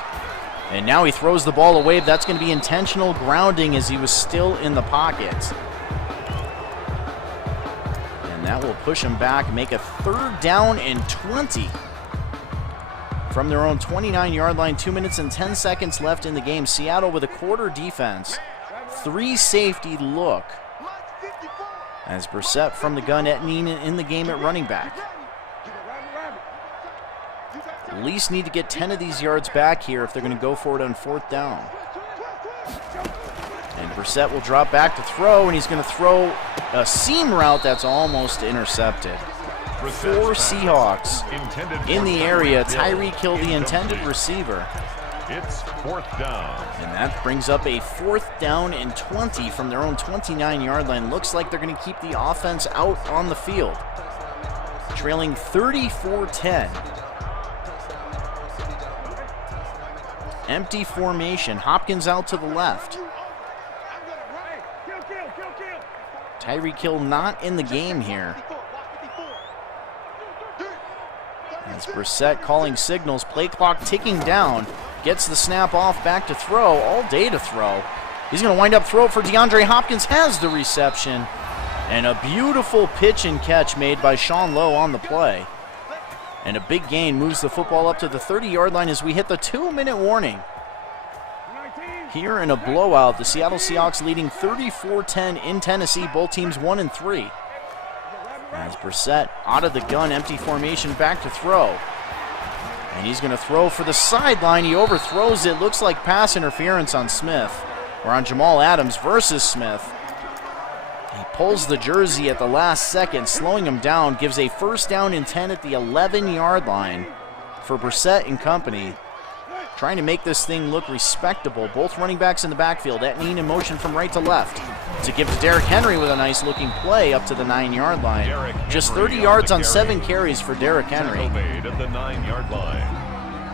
And now he throws the ball away. That's going to be intentional grounding as he was still in the pocket. And that will push him back and make a 3rd down and 20 from their own 29-yard line. 2 minutes and 10 seconds left in the game. Seattle with a quarter defense. 3 safety look. As Brissett from the gun, Etnine in the game at running back. At least need to get 10 of these yards back here if they're going to go for it on 4th down. And Brissett will drop back to throw, and he's going to throw a seam route that's almost intercepted. 4 Seahawks in the area. Tyreek Hill, the intended receiver. It's 4th down. And that brings up a 4th down and 20 from their own 29-yard line. Looks like they're going to keep the offense out on the field. Trailing 34-10. Empty formation. Hopkins out to the left. Tyreek Hill not in the game here. As Brissett calling signals, play clock ticking down. Gets the snap off, back to throw, all day to throw. He's going to wind up throw for DeAndre Hopkins, has the reception. And a beautiful pitch and catch made by Sean Lowe on the play. And a big gain moves the football up to the 30-yard line as we hit the 2-minute warning. Here in a blowout, the Seattle Seahawks leading 34-10 in Tennessee, both teams 1-3. As Brissett out of the gun, empty formation, back to throw. And he's going to throw for the sideline. He overthrows it. Looks like pass interference on Smith, or on Jamal Adams versus Smith. He pulls the jersey at the last second, slowing him down. Gives a 1st down and 10 at the 11-yard line for Brissett and company. Trying to make this thing look respectable. Both running backs in the backfield. Etnine in motion from right to left to give to Derrick Henry with a nice looking play up to the 9-yard line. Just 30 yards on 7 carries for Derrick Henry. Made at the 9-yard line.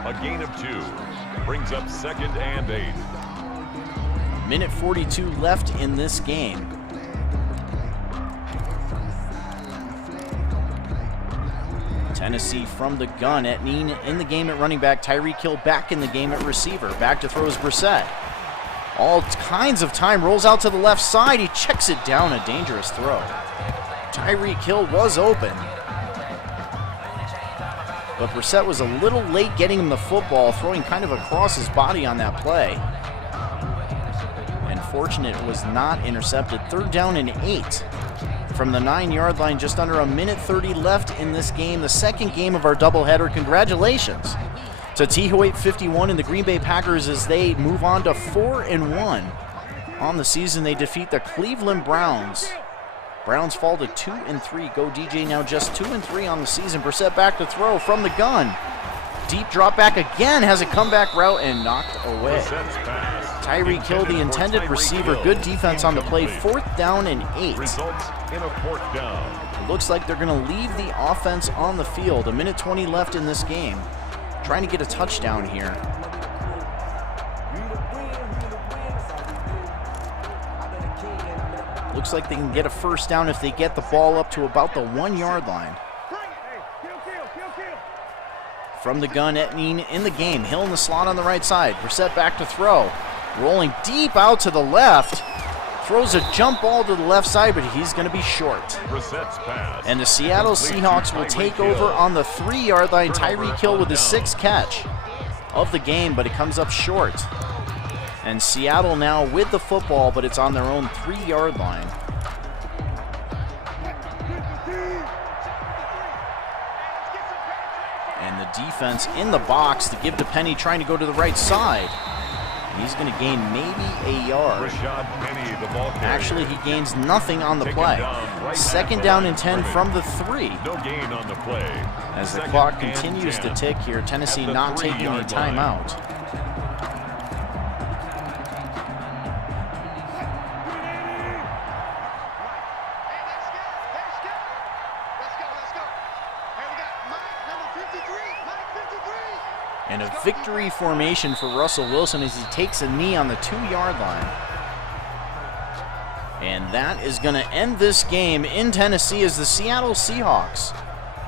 A gain of 2 brings up 2nd and 8. Minute 42 left in this game. Tennessee from the gun. Etnine in the game at running back. Tyreek Hill back in the game at receiver. Back to throws Brissett. All kinds of time. Rolls out to the left side. He checks it down. A dangerous throw. Tyreek Hill was open. But Brissett was a little late getting him the football, throwing kind of across his body on that play. And fortunate it was not intercepted. 3rd down and 8. From the 9-yard line, just under a minute 30 left in this game, the 2nd game of our doubleheader. Congratulations to T. Hoyt 51 and the Green Bay Packers as they move on to 4-1 on the season. They defeat the Cleveland Browns. Browns fall to 2-3. Go DJ now just 2-3 on the season. Brissett back to throw from the gun. Deep drop back again, has a comeback route and knocked away. Tyreek Hill, the intended receiver. Good defense on the play. 4th down and 8. Results in a 4th down. It looks like they're going to leave the offense on the field. A minute 20 left in this game. Trying to get a touchdown here. Looks like they can get a 1st down if they get the ball up to about the 1-yard line. From the gun, Etnine in the game. Hill in the slot on the right side. Brissett back to throw. Rolling deep out to the left. Throws a jump ball to the left side, but he's going to be short. And the Seattle Seahawks will take over on the 3-yard line. Tyreek Hill with his 6th catch of the game, but it comes up short. And Seattle now with the football, but it's on their own 3-yard line. And the defense in the box to give to Penny, trying to go to the right side. He's going to gain maybe a yard. Actually, he gains nothing on the play. 2nd down and 10 from the 3. No gain on the play. As the clock continues to tick here, Tennessee not taking a timeout. And a victory formation for Russell Wilson as he takes a knee on the 2-yard line. And that is going to end this game in Tennessee as the Seattle Seahawks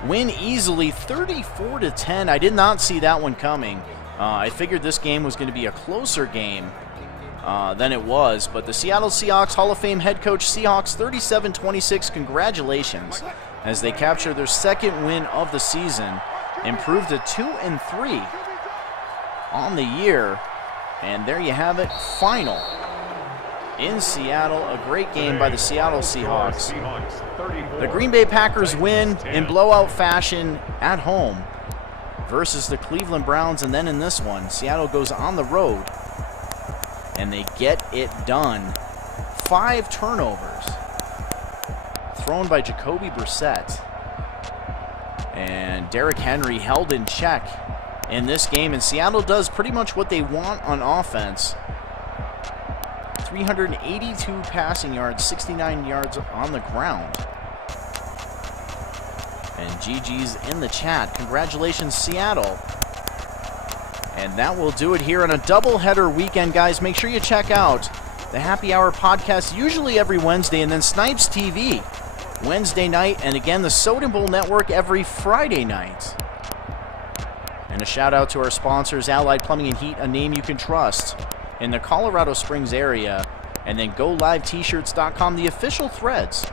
win easily 34-10. I did not see that one coming. I figured this game was going to be a closer game than it was. But the Seattle Seahawks Hall of Fame head coach, Seahawks 37-26. Congratulations as they capture their 2nd win of the season. improved to 2-3 on the year. And there you have it, final in Seattle. A great game by the Seattle Seahawks. The Green Bay Packers win in blowout fashion at home versus the Cleveland Browns. And then in this one, Seattle goes on the road and they get it done. 5 turnovers thrown by Jacoby Brissett. And Derrick Henry held in check in this game. And Seattle does pretty much what they want on offense. 382 passing yards, 69 yards on the ground. And GG's in the chat. Congratulations, Seattle. And that will do it here on a doubleheader weekend, guys. Make sure you check out the Happy Hour podcast, usually every Wednesday, and then Snipes TV Wednesday night, and again the Soden Bowl Network every Friday night. And a shout out to our sponsors, Allied Plumbing and Heat, a name you can trust in the Colorado Springs area, and then GoLiveT-shirts.com, the official threads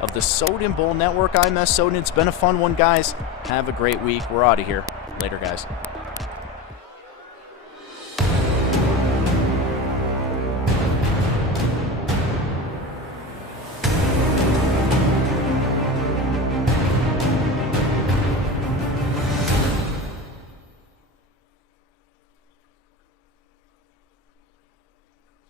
of the Soden Bowl Network. I'm S. Soden. It's been a fun one, guys. Have a great week. We're out of here. Later, guys.